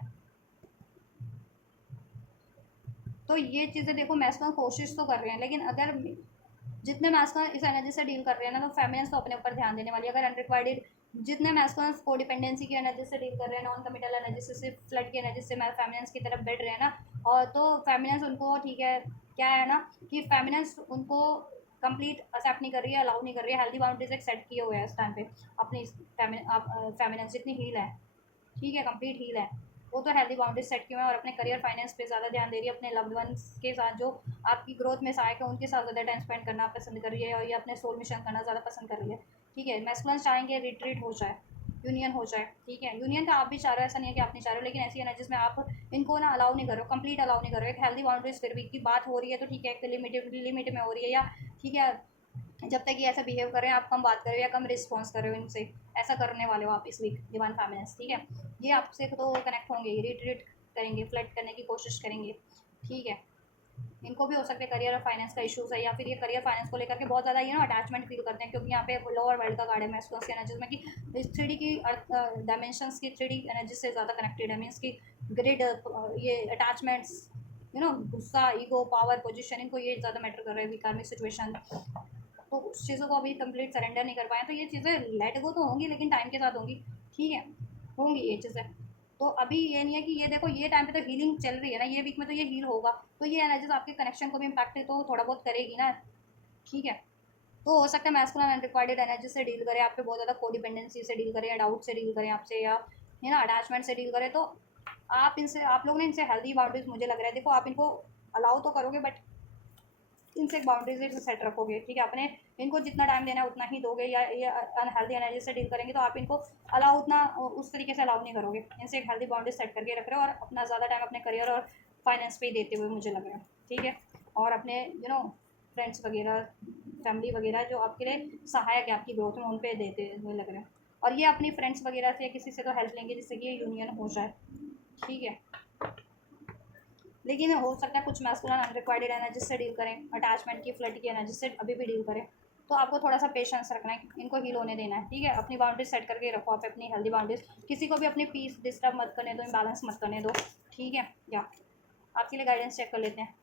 तो ये चीज़ें देखो मैस्कुलिन कोशिश तो कर रहे हैं, लेकिन अगर जितने मैस्कुलिन इस एनर्जी से डील कर रहे हैं ना, तो फेमिनिन्स तो अपने ऊपर ध्यान देने वाली है। अगर अनरिक्वायर्ड जितने मैस्कुलिन को डिपेंडेंसी की एनर्जी से डील कर रहे हैं, नॉन कमिटल एनर्जी से, सिर्फ फ्लड की एनर्जी से फेमिनिन्स की तरफ बढ़ रहे हैं ना, और तो फेमिनिन्स उनको ठीक है, क्या है ना कि फेमिनिन्स उनको कंप्लीट एक्सेप्ट नहीं कर रही है, अलाउ नहीं कर रही है, हेल्दी बाउंड्रीज एक सेट किए हुए हैं इस टाइम पे अपनी फेमिनिन्स जितनी हील है, ठीक है, कंप्लीट हील है, वो तो हेल्दी बाउंड्रीज सेट किए हुए हैं और अपने करियर फाइनेंस पे ज़्यादा ध्यान दे रही है, अपने लव्ड वंस के साथ जो आपकी ग्रोथ में सहायक है उनके साथ ज़्यादा टाइम स्पेंड करना पसंद कर रही है, और ये अपने सोल मिशन करना ज़्यादा पसंद कर रही है, ठीक है। मैस्कुलिन्स चाहेंगे रिट्रीट हो जाए, यूनियन हो जाए, ठीक है। यूनियन का आप भी चाह रहे हो, ऐसा नहीं है कि आप नहीं चाह रहे हो, लेकिन ऐसी एनर्जीज में आप इनको ना अलाउ नहीं कर रहे हो, कंप्लीट अलाउ नहीं कर रहे हो। एक हेल्दी बाउंड्रीज फिर भी की बात हो रही है तो ठीक है, एक लिमिट में हो रही है, या ठीक है, जब तक ये ऐसा बिहेव कर रहे हैं, आप कम बात कर रहे हो या कम रिस्पॉन्स कर रहे हो इनसे, ऐसा करने वाले हो आप इस वीक डिवाइन फेमिनिन्स, ठीक है। ये आपसे तो कनेक्ट होंगे, रिट्रीट करेंगे, फ्लर्ट करने की कोशिश करेंगे, ठीक है। इनको भी हो सकता है करियर और फाइनेंस का इशूज़ है, या फिर ये करियर फाइनेंस को लेकर के बहुत ज़्यादा अटैचमेंट फील करते हैं, क्योंकि यहाँ पे लोअर वर्ल्ड का गार्ड है मैस्कुलिन्स की एनर्जीज में, कि इस 3D की डायमेंशंस की 3D एनर्जी से ज़्यादा कनेक्टेड है, मीन्स की ग्रिड, ये अटैचमेंट्स, गुस्सा, ईगो, पावर, पोजिशन, इनको ये ज़्यादा मैटर कर रहा है कार्मिक सिचुएशन, तो उस चीज़ों को अभी कंप्लीट सरेंडर नहीं कर पाए, तो ये चीज़ें लेट गो तो होंगी, लेकिन टाइम के साथ होंगी, ठीक है, होंगी ये चीज़ें। तो अभी ये नहीं है कि ये देखो ये टाइम पे तो हीलिंग चल रही है ना, ये वीक में तो ये हील होगा, तो ये एनर्जीज आपके कनेक्शन को भी इम्पैक्ट है तो थोड़ा बहुत करेगी ना, ठीक है। तो हो सकता है मैस्कुलिन अनरिक्वायर्ड एनर्जी से डील करें, आप पे बहुत ज़्यादा कोडिपेंडेंसी से डील करें, या डाउट से डील करें आपसे, या अटैचमेंट से डील करें, तो आप लोग ने इनसे हेल्दी बाउंड्रीज, मुझे लग रहा है, देखो आप इनको अलाउ तो करोगे, बट इनसे एक बाउंड्रीज सेट रखोगे, ठीक है। अपने इनको जितना टाइम देना है उतना ही दोगे, या ये अनहेल्दी एनर्जी से डील करेंगे तो आप इनको अलाउ उतना उस तरीके से अलाउ नहीं करोगे, इनसे एक हेल्दी बाउंड्री सेट करके रख रहे हो, और अपना ज़्यादा टाइम अपने करियर और फाइनेंस पे ही देते हुए मुझे लग रहा है, ठीक है। और अपने फ्रेंड्स वगैरह, फैमिली वगैरह जो आपके लिए सहायक है आपकी ग्रोथ में, उन पे देते हुए लग रहे हैं, और ये अपनी फ्रेंड्स वगैरह से या किसी से तो हेल्प लेंगे जिससे कि ये यूनियन हो जाए, ठीक है। लेकिन हो सकता है कुछ मैस्कुलिन अनरिक्वायर्ड एनर्जी से डील करें, अटैचमेंट की, फ्लड की एनर्जी से अभी भी डील करें, तो आपको थोड़ा सा पेशेंस रखना है, इनको हील होने देना है, ठीक है। अपनी बाउंड्रीज सेट करके रखो, आप अपनी हेल्दी बाउंड्रीज, किसी को भी अपनी पीस डिस्टर्ब मत करने दो, इम्बैलेंस मत करने दो, ठीक है। या आपके लिए गाइडेंस चेक कर लेते हैं।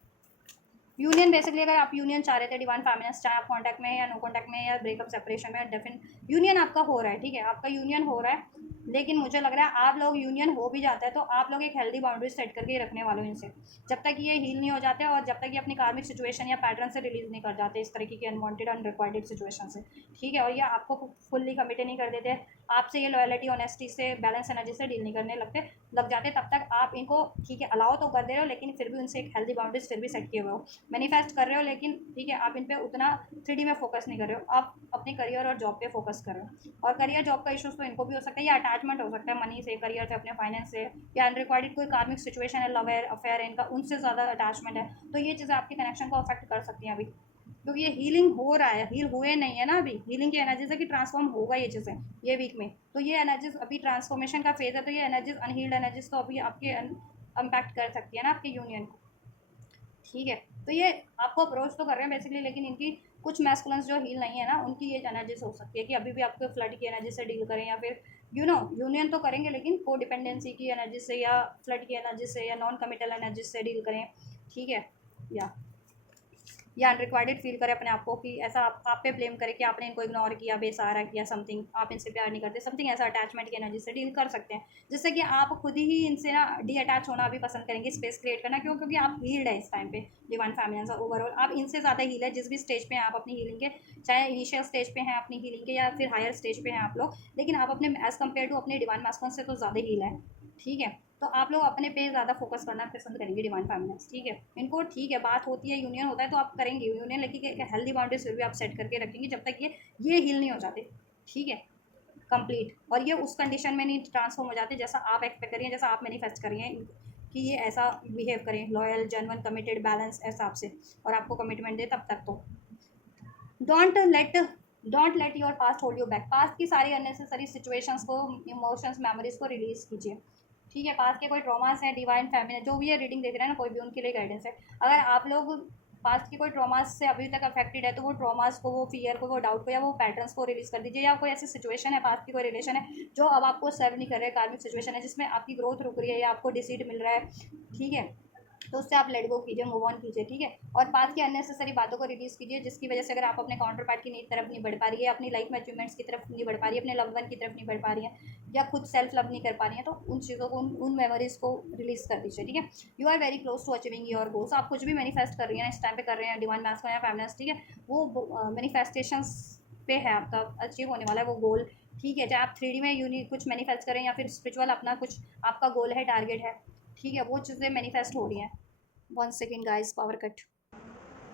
यूनियन बेसिकली, अगर आप यूनियन चाह रहे थे डिवाइन फेमिनिस्ट, चाहे आप कॉन्टैक्ट में है या नो कॉन्टैक्ट में, या ब्रेकअप सेपरेशन में, डेफिनेट यूनियन आपका हो रहा है, ठीक है, आपका यूनियन हो रहा है, लेकिन मुझे लग रहा है आप लोग यूनियन हो भी जाता है तो आप लोग एक हेल्दी बाउंड्री सेट करके रखने वाले हो इनसे, जब तक ये हील नहीं हो जाते, और जब तक ये अपनी कार्मिक सिचुएशन या पैटर्न से रिलीज नहीं कर जाते इस तरीके की अनवांटेड अनरिक्वायर्ड सिचुएशन से, ठीक है। और ये आपको फुल्ली कमिट नहीं कर देते, आपसे ये लॉयलिटी ऑनेस्टी से बैलेंस एनर्जी से डील नहीं करने लग जाते, तब तक आप इनको ठीक है अलाउ तो कर दे रहे हो, लेकिन फिर भी उनसे एक हेल्दी बाउंड्रीज फिर भी सेट किए हुए हो, मैनिफेस्ट कर रहे हो, लेकिन ठीक है आप इन पे उतना 3D में फोकस नहीं कर रहे हो, आप अपने करियर और जॉब पे फोकस कर रहे हो, और करियर जॉब का इशूज़ तो इनको भी हो सकता है, या अटैचमेंट हो सकता है मनी से, करियर से, अपने फाइनेंस से, या अनरिक्वायर्ड कोई कार्मिक सिचुएशन है, लव है, अफेयर है इनका, उनसे ज़्यादा अटैचमेंट है, तो ये चीज़ें आपके कनेक्शन को अफेक्ट कर सकती हैं अभी, क्योंकि ये हीलिंग हो रहा है, हील हुए नहीं है ना अभी, हीलिंग की एनर्जीज है कि ट्रांसफॉर्म होगा ये चीज़ें ये वीक में, तो ये एनर्जीज अभी ट्रांसफॉर्मेशन का फेज है, तो ये एनर्जीज अनहील्ड एनर्जीज तो अभी आपके इम्पैक्ट कर सकती है ना आपके यूनियन को, ठीक है। तो ये आपको अप्रोच तो कर रहे हैं बेसिकली, लेकिन इनकी कुछ मैस्कुलेंस जो हील नहीं है ना, उनकी ये एनर्जीज हो सकती है कि अभी भी आपको फ्लड की एनर्जी से डील करें, या फिर यूनियन तो करेंगे लेकिन को डिपेंडेंसी की एनर्जी से, या फ्लड की एनर्जी से, या नॉन कमिटल एनर्जी से डील करें, ठीक है। या अनरिक्वायर्ड फील करें अपने आप को, कि ऐसा आप पे ब्लेम करें कि आपने इनको इग्नोर किया, बेसहारा किया, समथिंग आप इनसे प्यार नहीं करते, समथिंग ऐसा अटैचमेंट की एनर्जी से डील कर सकते हैं, जिससे कि आप खुद ही इनसे ना डी अटैच होना भी पसंद करेंगे, स्पेस क्रिएट करना, क्यों, क्योंकि आप हील्ड है इस टाइम पे डिवाइन फैमिलियंस, और ओवरऑल आप इनसे ज़्यादा हील है, जिस भी स्टेज पे हैं आप अपनी हीलिंग के, चाहे इनिशियल स्टेज पे हैं अपनी हीलिंग के, या फिर हायर स्टेज पे हैं आप लोग, लेकिन आप अपने एज़ कम्पेयर टू अपने डिवाइन मास्कुलिन से तो ज़्यादा हील है, ठीक है। तो आप लोग अपने पे ज़्यादा फोकस करना पसंद करेंगे डिवाइन फेमिनिन्स, ठीक है। इनको ठीक है बात होती है, यूनियन होता है तो आप करेंगे यूनियन, लेकिन हेल्दी बाउंड्रीज फिर भी आप सेट करके रखेंगे जब तक ये हील नहीं हो जाते, ठीक है, कंप्लीट, और ये उस कंडीशन में नहीं ट्रांसफॉर्म हो जाते जैसा आप एक्सपेक्ट करिए, जैसा आप मैनिफेस्ट करिए कि ये ऐसा बिहेव करें, लॉयल, जेन्युइन, कमिटेड, बैलेंस हिसाब से, और आपको कमिटमेंट दे, तब तक तो don't let don't let your past hold you back, past की सारी अननेसेसरी सिचुएशंस को, इमोशंस, मेमोरीज को रिलीज कीजिए, ठीक है, पास्ट के कोई ट्रॉमास हैं, डिवाइन फैमिली जो भी ये रीडिंग देख रहे हैं ना कोई भी, उनके लिए गाइडेंस है। अगर आप लोग पास्ट के कोई ट्रॉमास से अभी तक अफेक्टेड है तो वो ट्रॉमास को, वो फियर को, वो डाउट को या वो पैटर्न्स को रिलीज कर दीजिए। या कोई ऐसी सिचुएशन है, पास्ट की कोई रिलेशन है जो अब आपको सर्व नहीं कर रहे, कार्मिक सिचुएशन है जिसमें आपकी ग्रोथ रुक रही है या आपको डिसीड मिल रहा है, ठीक है, तो उससे आप लेट गो कीजिए, मूव ऑन कीजिए, ठीक है। और पास की अननेसेसरी बातों को रिलीज कीजिए जिसकी वजह से अगर आप अपने काउंटर पार्ट की नीड तरफ नहीं बढ़ पा रही है, अपनी लाइफ में अचीवमेंट्स की तरफ नहीं बढ़ पा रही है, अपने लव वन की तरफ नहीं बढ़ पा रही है, या खुद सेल्फ लव नहीं कर पा रही है, तो उन चीज़ों को, उन मेमोरीज को रिलीज कर दीजिए, ठीक है। You are very close to achieving your goals. आप कुछ भी मैनिफेस्ट कर रही हैं, इस टाइम पे कर रहे हैं, डिवाइन मैस्कुलिन या फेमिनिन, ठीक है, वो मैनिफेस्टेशंस पे है, आपका अचीव होने वाला है वो गोल, ठीक है। चाहे आप 3D में यूनिक कुछ मैनिफेस्ट करें या फिर स्पिरिचुअल अपना कुछ आपका गोल है, टारगेट है, ठीक है, वो चीज़ें मैनिफेस्ट हो रही हैं। 1 सेकेंड गाइस, पावर कट।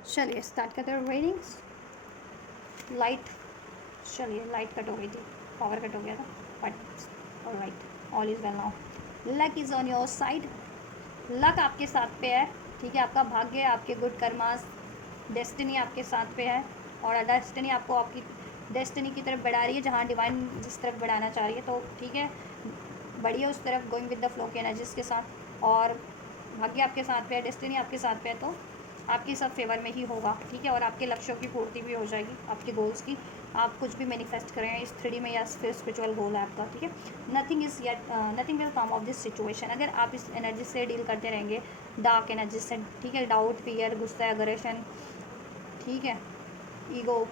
चलिए स्टार्ट करते हैं रीडिंग्स। लाइट, चलिए लाइट कट हो गई थी, पावर कट हो गया था, but alright, all is well now. Luck is on your side. Luck आपके साथ पे है, ठीक है, आपका भाग्य, आपके गुड कर्मास, डेस्टिनी आपके साथ पे है, और डेस्टिनी आपको आपकी डेस्टिनी की तरफ बढ़ा रही है, जहाँ डिवाइन जिस तरफ बढ़ाना चाह रही है, तो ठीक है, बढ़िए उस तरफ, गोइंग विद द फ्लो के एनर्जीज के साथ। और भाग्य आपके साथ पे है, डेस्टिनी आपके साथ पे है, तो आपके सब फेवर में ही होगा, ठीक है। और आपके लक्ष्यों की पूर्ति भी हो जाएगी, आपके गोल्स की। आप कुछ भी मैनिफेस्ट करें इस 3D में या फिर स्पिरिचुअल गोल है आपका, ठीक है। Nothing is yet, nothing will come of this situation. अगर आप इस एनर्जी से डील करते रहेंगे, डार्क एनर्जी से, ठीक है, डाउट, फियर, गुस्सा, अग्रेशन, ठीक है, ईगो,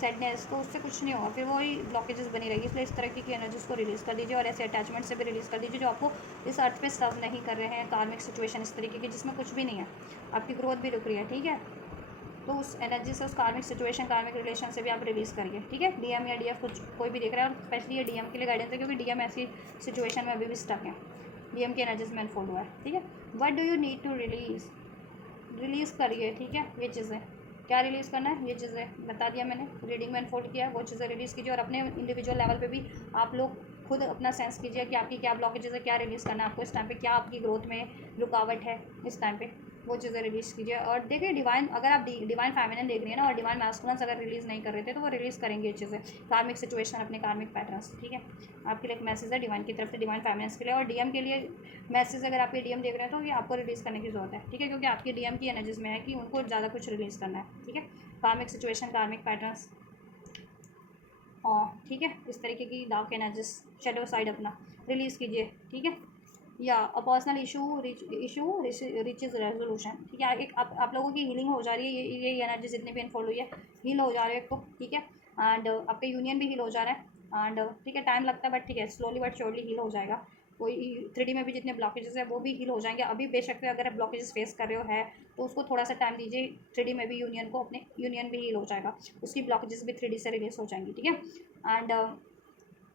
सैडनेस, तो उससे कुछ नहीं होगा, फिर वही ब्लॉकेजेस बनी रहेगी। इसलिए इस तरह की एनर्जीज को रिलीज़ कर दीजिए, और ऐसे अटैचमेंट से भी रिलीज़ कर दीजिए जो आपको इस अर्थ पे सर्व नहीं कर रहे हैं, कार्मिक सिचुएशन इस तरीके की जिसमें कुछ भी नहीं है, आपकी ग्रोथ भी रुक रही है, ठीक है। तो उस एनर्जी से, उस कार्मिक सिचुएशन, कार्मिक रिलेशन से भी आप रिलीज़ करिए, ठीक है। डीएम या डीएफ कुछ कोई भी देख रहा है, और स्पेशली ये डीएम के लिए गाइडेंस है, क्योंकि डीएम ऐसी सिचुएशन में अभी भी स्टक है, डीएम की एनर्जीज में अनफोल्ड हुआ है, ठीक है। What do you need to release करिए, ठीक है। ये चीज़ें क्या रिलीज़ करना है, ये चीज़ें बता दिया मैंने, रीडिंग में अनफोल्ड किया, वो चीज़ें रिलीज़ कीजिए। और अपने इंडिविजुअल लेवल पे भी आप लोग खुद अपना सेंस कीजिए कि आपकी क्या ब्लॉकेजेस है, क्या रिलीज़ करना है आपको इस टाइम पे, क्या आपकी ग्रोथ में रुकावट है इस टाइम पे, वो चीज़ें रिलीज़ कीजिए। और देखिए डिवाइन, अगर आप डिवाइन फेमिनिन देख रही है ना, और डिवाइन मैस्कुलिन अगर रिलीज़ नहीं कर रहे थे तो वो रिलीज़ करेंगे ये चीज़ें, कार्मिक सिचुएशन, अपने कार्मिक पैटर्न्स, ठीक है। आपके लिए एक मैसेज है डिवाइन की तरफ से, डिवाइन फेमिनिन के लिए। और डीएम के लिए मैसेज, अगर आपके डीएम देख रहे हैं तो ये आपको रिलीज़ करने की ज़रूरत है, ठीक है, क्योंकि आपकी डीएम की एनर्जीज में है कि उनको ज़्यादा कुछ रिलीज़ करना है, ठीक है। कार्मिक सिचुएशन, कार्मिक पैटर्न्स, और ठीक है, इस तरीके की डार्क एनर्जीज, शेडो साइड अपना रिलीज़ कीजिए, ठीक है। या a personal issue reaches resolution, ठीक है। एक आप लोगों की हीलिंग हो जा रही है, ये एनर्जी जितनी भी इन्फोल्ड हुई है, हील हो जा रहे हैं, तो ठीक है। एंड आपका यूनियन भी हील हो जा रहा है, एंड ठीक है, टाइम लगता है बट ठीक है, स्लोली बट श्योरली हील हो जाएगा। कोई 3D में भी जितने ब्लॉकेजेस है वो भी हील हो जाएंगे। अभी बेशक से अगर आप ब्लॉकेजेस फेस कर रहे हो है तो उसको थोड़ा सा टाइम दीजिए, 3D में भी यूनियन को, अपने यूनियन भी हील हो जाएगा, उसकी ब्लॉकेजेस भी 3D से रिलीज हो जाएंगी, ठीक है। एंड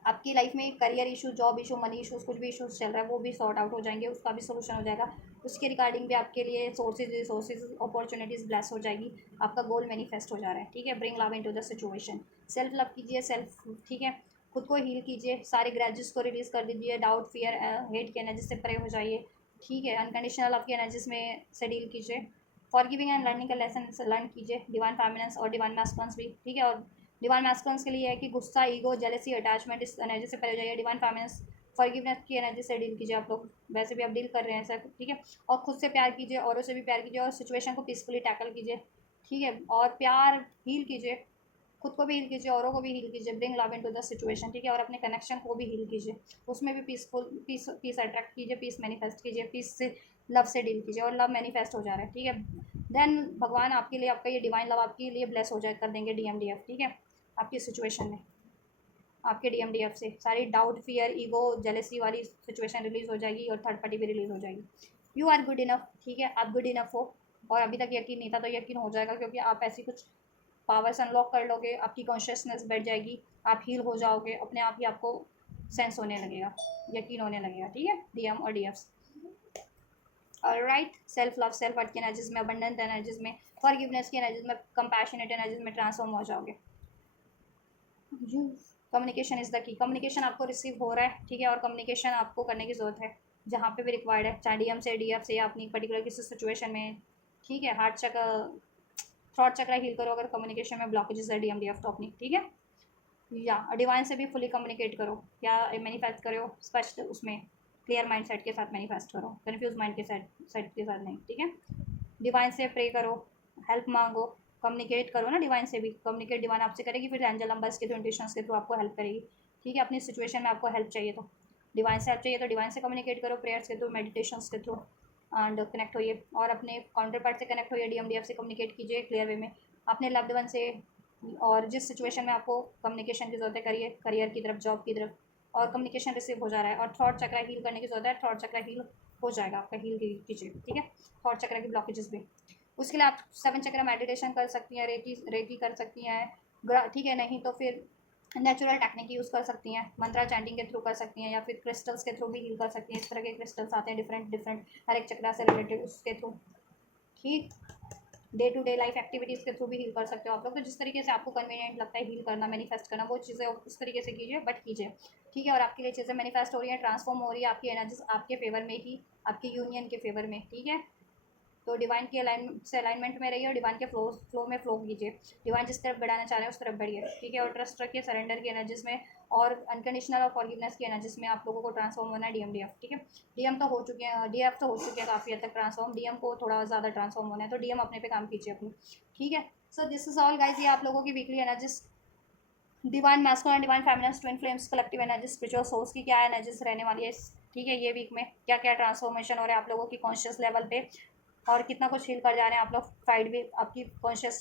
आपकी लाइफ में career issue, job issue, money issues, कुछ भी इशूज़ चल रहा है वो भी सॉर्ट आउट हो जाएंगे, उसका भी सोल्यूशन हो जाएगा। उसके रिगार्डिंग भी आपके लिए रिसोर्सेज, अपॉर्चुनिटीज़ ब्लेस हो जाएगी, आपका गोल मैनिफेस्ट हो जा रहा है, ठीक है। Bring love into the situation, self love कीजिए, सेल्फ, ठीक है, खुद को हील कीजिए, सारे ग्रजेस को रिलीज़ कर दीजिए, डाउट, फियर, हेट की एनर्जी से परे हो जाइए, ठीक है। अनकंडीशनल लव की एनर्जीज में से डील कीजिए, फॉरगिविंग एंड लर्निंग का लेसन लर्न कीजिए, डिवाइन फेमिनिन और डिवाइन मैस्कुलिन भी, ठीक है। और डिवाइन मैस्कुलिन के लिए है कि गुस्सा, ईगो, जेलसी, अटैचमेंट, इस एनर्जी से परे हो जाइए। डिवाइन फेमिनिन फॉरगिवनेस की एनर्जी से डील कीजिए, आप लोग वैसे भी आप डील कर रहे हैं सर, ठीक है। और खुद से प्यार कीजिए, औरों से भी प्यार कीजिए, और सिचुएशन को पीसफुली टैकल कीजिए, ठीक है। और प्यार हील कीजिए, खुद को भी हील कीजिए, औरों को भी हील कीजिए, bring love into the situation, ठीक है। और अपने कनेक्शन को भी हील कीजिए, उसमें भी पीस अट्रैक्ट कीजिए, पीस मैनिफेस्ट कीजिए, पीस से, लव से डील कीजिए, और लव मैनिफेस्ट हो जा रहा है, ठीक है। देन भगवान आपके लिए, आपका ये डिवाइन लव आपके लिए ब्लेस हो जाए, कर देंगे DMDF, ठीक है। आपकी सिचुएशन में आपके DMDF से सारी डाउट, फियर, ईगो, जेलेसी वाली सिचुएशन रिलीज़ हो जाएगी, और थर्ड पार्टी भी रिलीज़ हो जाएगी। यू आर गुड इनफ, ठीक है, आप गुड इनफ हो। और अभी तक यकीन नहीं था तो यकीन हो जाएगा, क्योंकि आप ऐसी कुछ पावर्स अनलॉक कर लोगे, आपकी कॉन्शियसनेस बढ़ जाएगी, आप हील हो जाओगे, अपने आप ही आपको सेंस होने लगेगा, यकीन होने लगेगा, ठीक है। DM और DFs, right. Self love, self worth की एनर्जीज में, अबंडेंट एनर्जीज में, फॉरगिवनेस की एनर्जीज में, कंपैशनेट एनर्जीज में ट्रांसफॉर्म हो जाओगे। Communication is the key, communication आपको रिसीव हो रहा है, ठीक है। और कम्युनिकेशन आपको करने की ज़रूरत है जहाँ पे भी रिक्वायर्ड है, चाहे DM से, DF से, या अपनी पर्टिकुलर किसी सिचुएशन में, ठीक है। हार्ट चक्र, थ्रॉट चक्र हील करो अगर कम्युनिकेशन में ब्लॉकेजेस है DMDF तो अपनी, ठीक है। या डिवाइन से भी फुली कम्युनिकेट करो या मैनिफेस्ट करो, स्पष्ट उसमें क्लियर माइंड सेट के साथ मैनिफेस्ट करो, कन्फ्यूज माइंड के सेट के साथ नहीं, ठीक है। डिवाइन से प्रे करो, हेल्प मांगो, कम्युनिकेट करो ना डिवाइन से भी, कम्युनिकेट डिवाइन आपसे करेगी, फिर एंजल नंबर्स के थ्रू, इंट्यूशंस के थ्रू आपको हेल्प करेगी, ठीक है। अपनी सिचुएशन में आपको हेल्प चाहिए तो डिवाइन से हेल्प चाहिए तो डिवाइन से कम्युनिकेट करो, प्रेयर्स के थ्रू, मेडिटेशंस के थ्रू, एंड कनेक्ट होइए और अपने काउंटर पार्ट से कनेक्ट होइए, DMDF से कम्युनिकेट कीजिए क्लियर वे में अपने लव्ड वन से। और जिस सिचुएशन में आपको कम्युनिकेशन की ज़रूरत है करिए, करियर की तरफ, जॉब की तरफ, और कम्युनिकेशन रिसीव हो जा रहा है, और थॉट चक्रा हील करने की ज़रूरत है, थॉट चक्रा हील हो जाएगा आपका, हील कीजिए, ठीक है। थॉट चक्रा की ब्लॉकेजेस भी, उसके लिए आप 7 चक्र मेडिटेशन कर सकती हैं, रेकी कर सकती हैं, ठीक है। नहीं तो फिर नेचुरल टेक्निक यूज़ कर सकती हैं, मंत्रा चैंटिंग के थ्रू कर सकती हैं, या फिर क्रिस्टल्स के थ्रू भी हील कर सकती हैं। इस तरह के क्रिस्टल्स आते हैं डिफरेंट डिफरेंट हर एक चक्रा से रिलेटेड, उसके थ्रू, ठीक। Day to day life activities के थ्रू भी हील कर सकते हो आप लोग। तो जिस तरीके से आपको कन्वीनियंट लगता है हील करना, मैनिफेस्ट करना, वो चीज़ें उस तरीके से कीजिए, बट कीजिए, ठीक है। और आपके लिए चीज़ें मैनिफेस्ट हो रही हैं, ट्रांसफॉर्म हो रही है, आपकी एनर्जीज आपके फेवर में ही, आपकी यूनियन के फेवर में, ठीक है। तो डिवाइन की अलाइनमेंट में रहिए और डिवाइन के फ्लो में फ्लो कीजिए। डिवाइन जिस तरफ बढ़ाना चाह रहे हैं उस तरफ बढ़िए, ठीक है। और ट्रस्ट रखिए सरेंडर की एनर्जीज में और अनकंडीशनल और फॉरगिवनेस की एनर्जीज में आप लोगों को ट्रांसफॉर्म होना है। DMDF, ठीक है। डीएम तो हो चुके हैं, DF तो हो चुके हैं काफ़ी हद तक ट्रांसफॉर्म, DM को थोड़ा ज़्यादा ट्रांसफॉर्म होना है, तो DM अपने पे काम कीजिए अपनी, ठीक है। So this is all guys, ये आप लोगों की weekly energies, divine masculine, divine feminine, twin flames, collective energy, spiritual source की क्या एनर्जीज रहने वाली है, ठीक है। ये वीक में क्या क्या ट्रांसफॉर्मेशन हो रहा है आप लोगों की कॉन्शियस लेवल पे, और कितना कुछ हील कर जा रहे हैं आप लोग 5D आपकी conscious,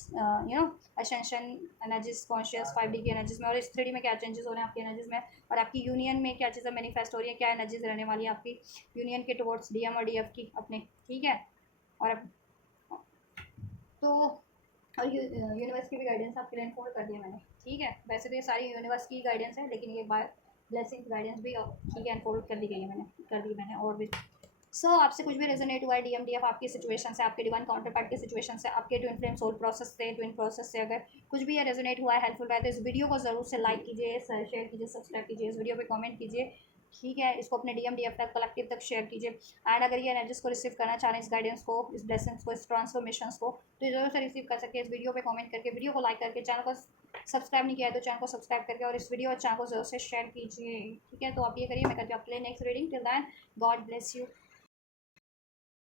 ascension energies, conscious 5D की एनर्जीज में, और इस 3D में क्या चेंजेस हो रहे हैं आपकी एनर्जीज में, और आपकी यूनियन में क्या चीज़ें मैनिफेस्ट हो रही है, क्या एनर्जीज रहने वाली है आपकी यूनियन के टुवर्ड्स DM और DF की अपने, ठीक है। और अब तो और यूनिवर्स की भी गाइडेंस आपके लिए इन्फोर्ड कर दिया मैंने, ठीक है। वैसे तो ये सारी यूनिवर्स की गाइडेंस है, लेकिन ये बाय ब्लेसिंग गाइडेंस भी, ठीक है, इन्फोर्ड कर दी गई है मैंने, कर दी मैंने। और भी आपसे कुछ भी रेजोनेट हुआ है DMDF आपकी सिचुएशन से, आपके डिवाइन काउंटर पार्ट की सिचुएशन से, आपके ट्विन फ्लेम सोल प्रोसेस से, ट्विन प्रोसेस से, अगर कुछ भी ये रेजोनेट हुआ है, हेल्पफुल रहा है, तो इस वीडियो को जरूर से लाइक कीजिए, शेयर कीजिए, सब्सक्राइब कीजिए, इस वीडियो पे कमेंट कीजिए, ठीक है। इसको अपने DMDF तक, कलेक्टिव तक शेयर कीजिए। एंड अगर ये एनर्जीज को रिसीव करना चाह रहे हैं, इस गाइडेंस को, इस ब्लेसिंग्स को, इस ट्रांसफॉर्मेशन को, तो ये जरूर से रिसीव कर सकते हैं इस वीडियो पे कमेंट करके, वीडियो को लाइक करके, चैनल को सब्सक्राइब नहीं किया है तो चैनल को सब्सक्राइब करके, और इस वीडियो और चैनल को जरूर से शेयर कीजिए, ठीक है। तो आप ये करिए, मैं करती हूँ आपके लिए next reading. Till then, God bless you.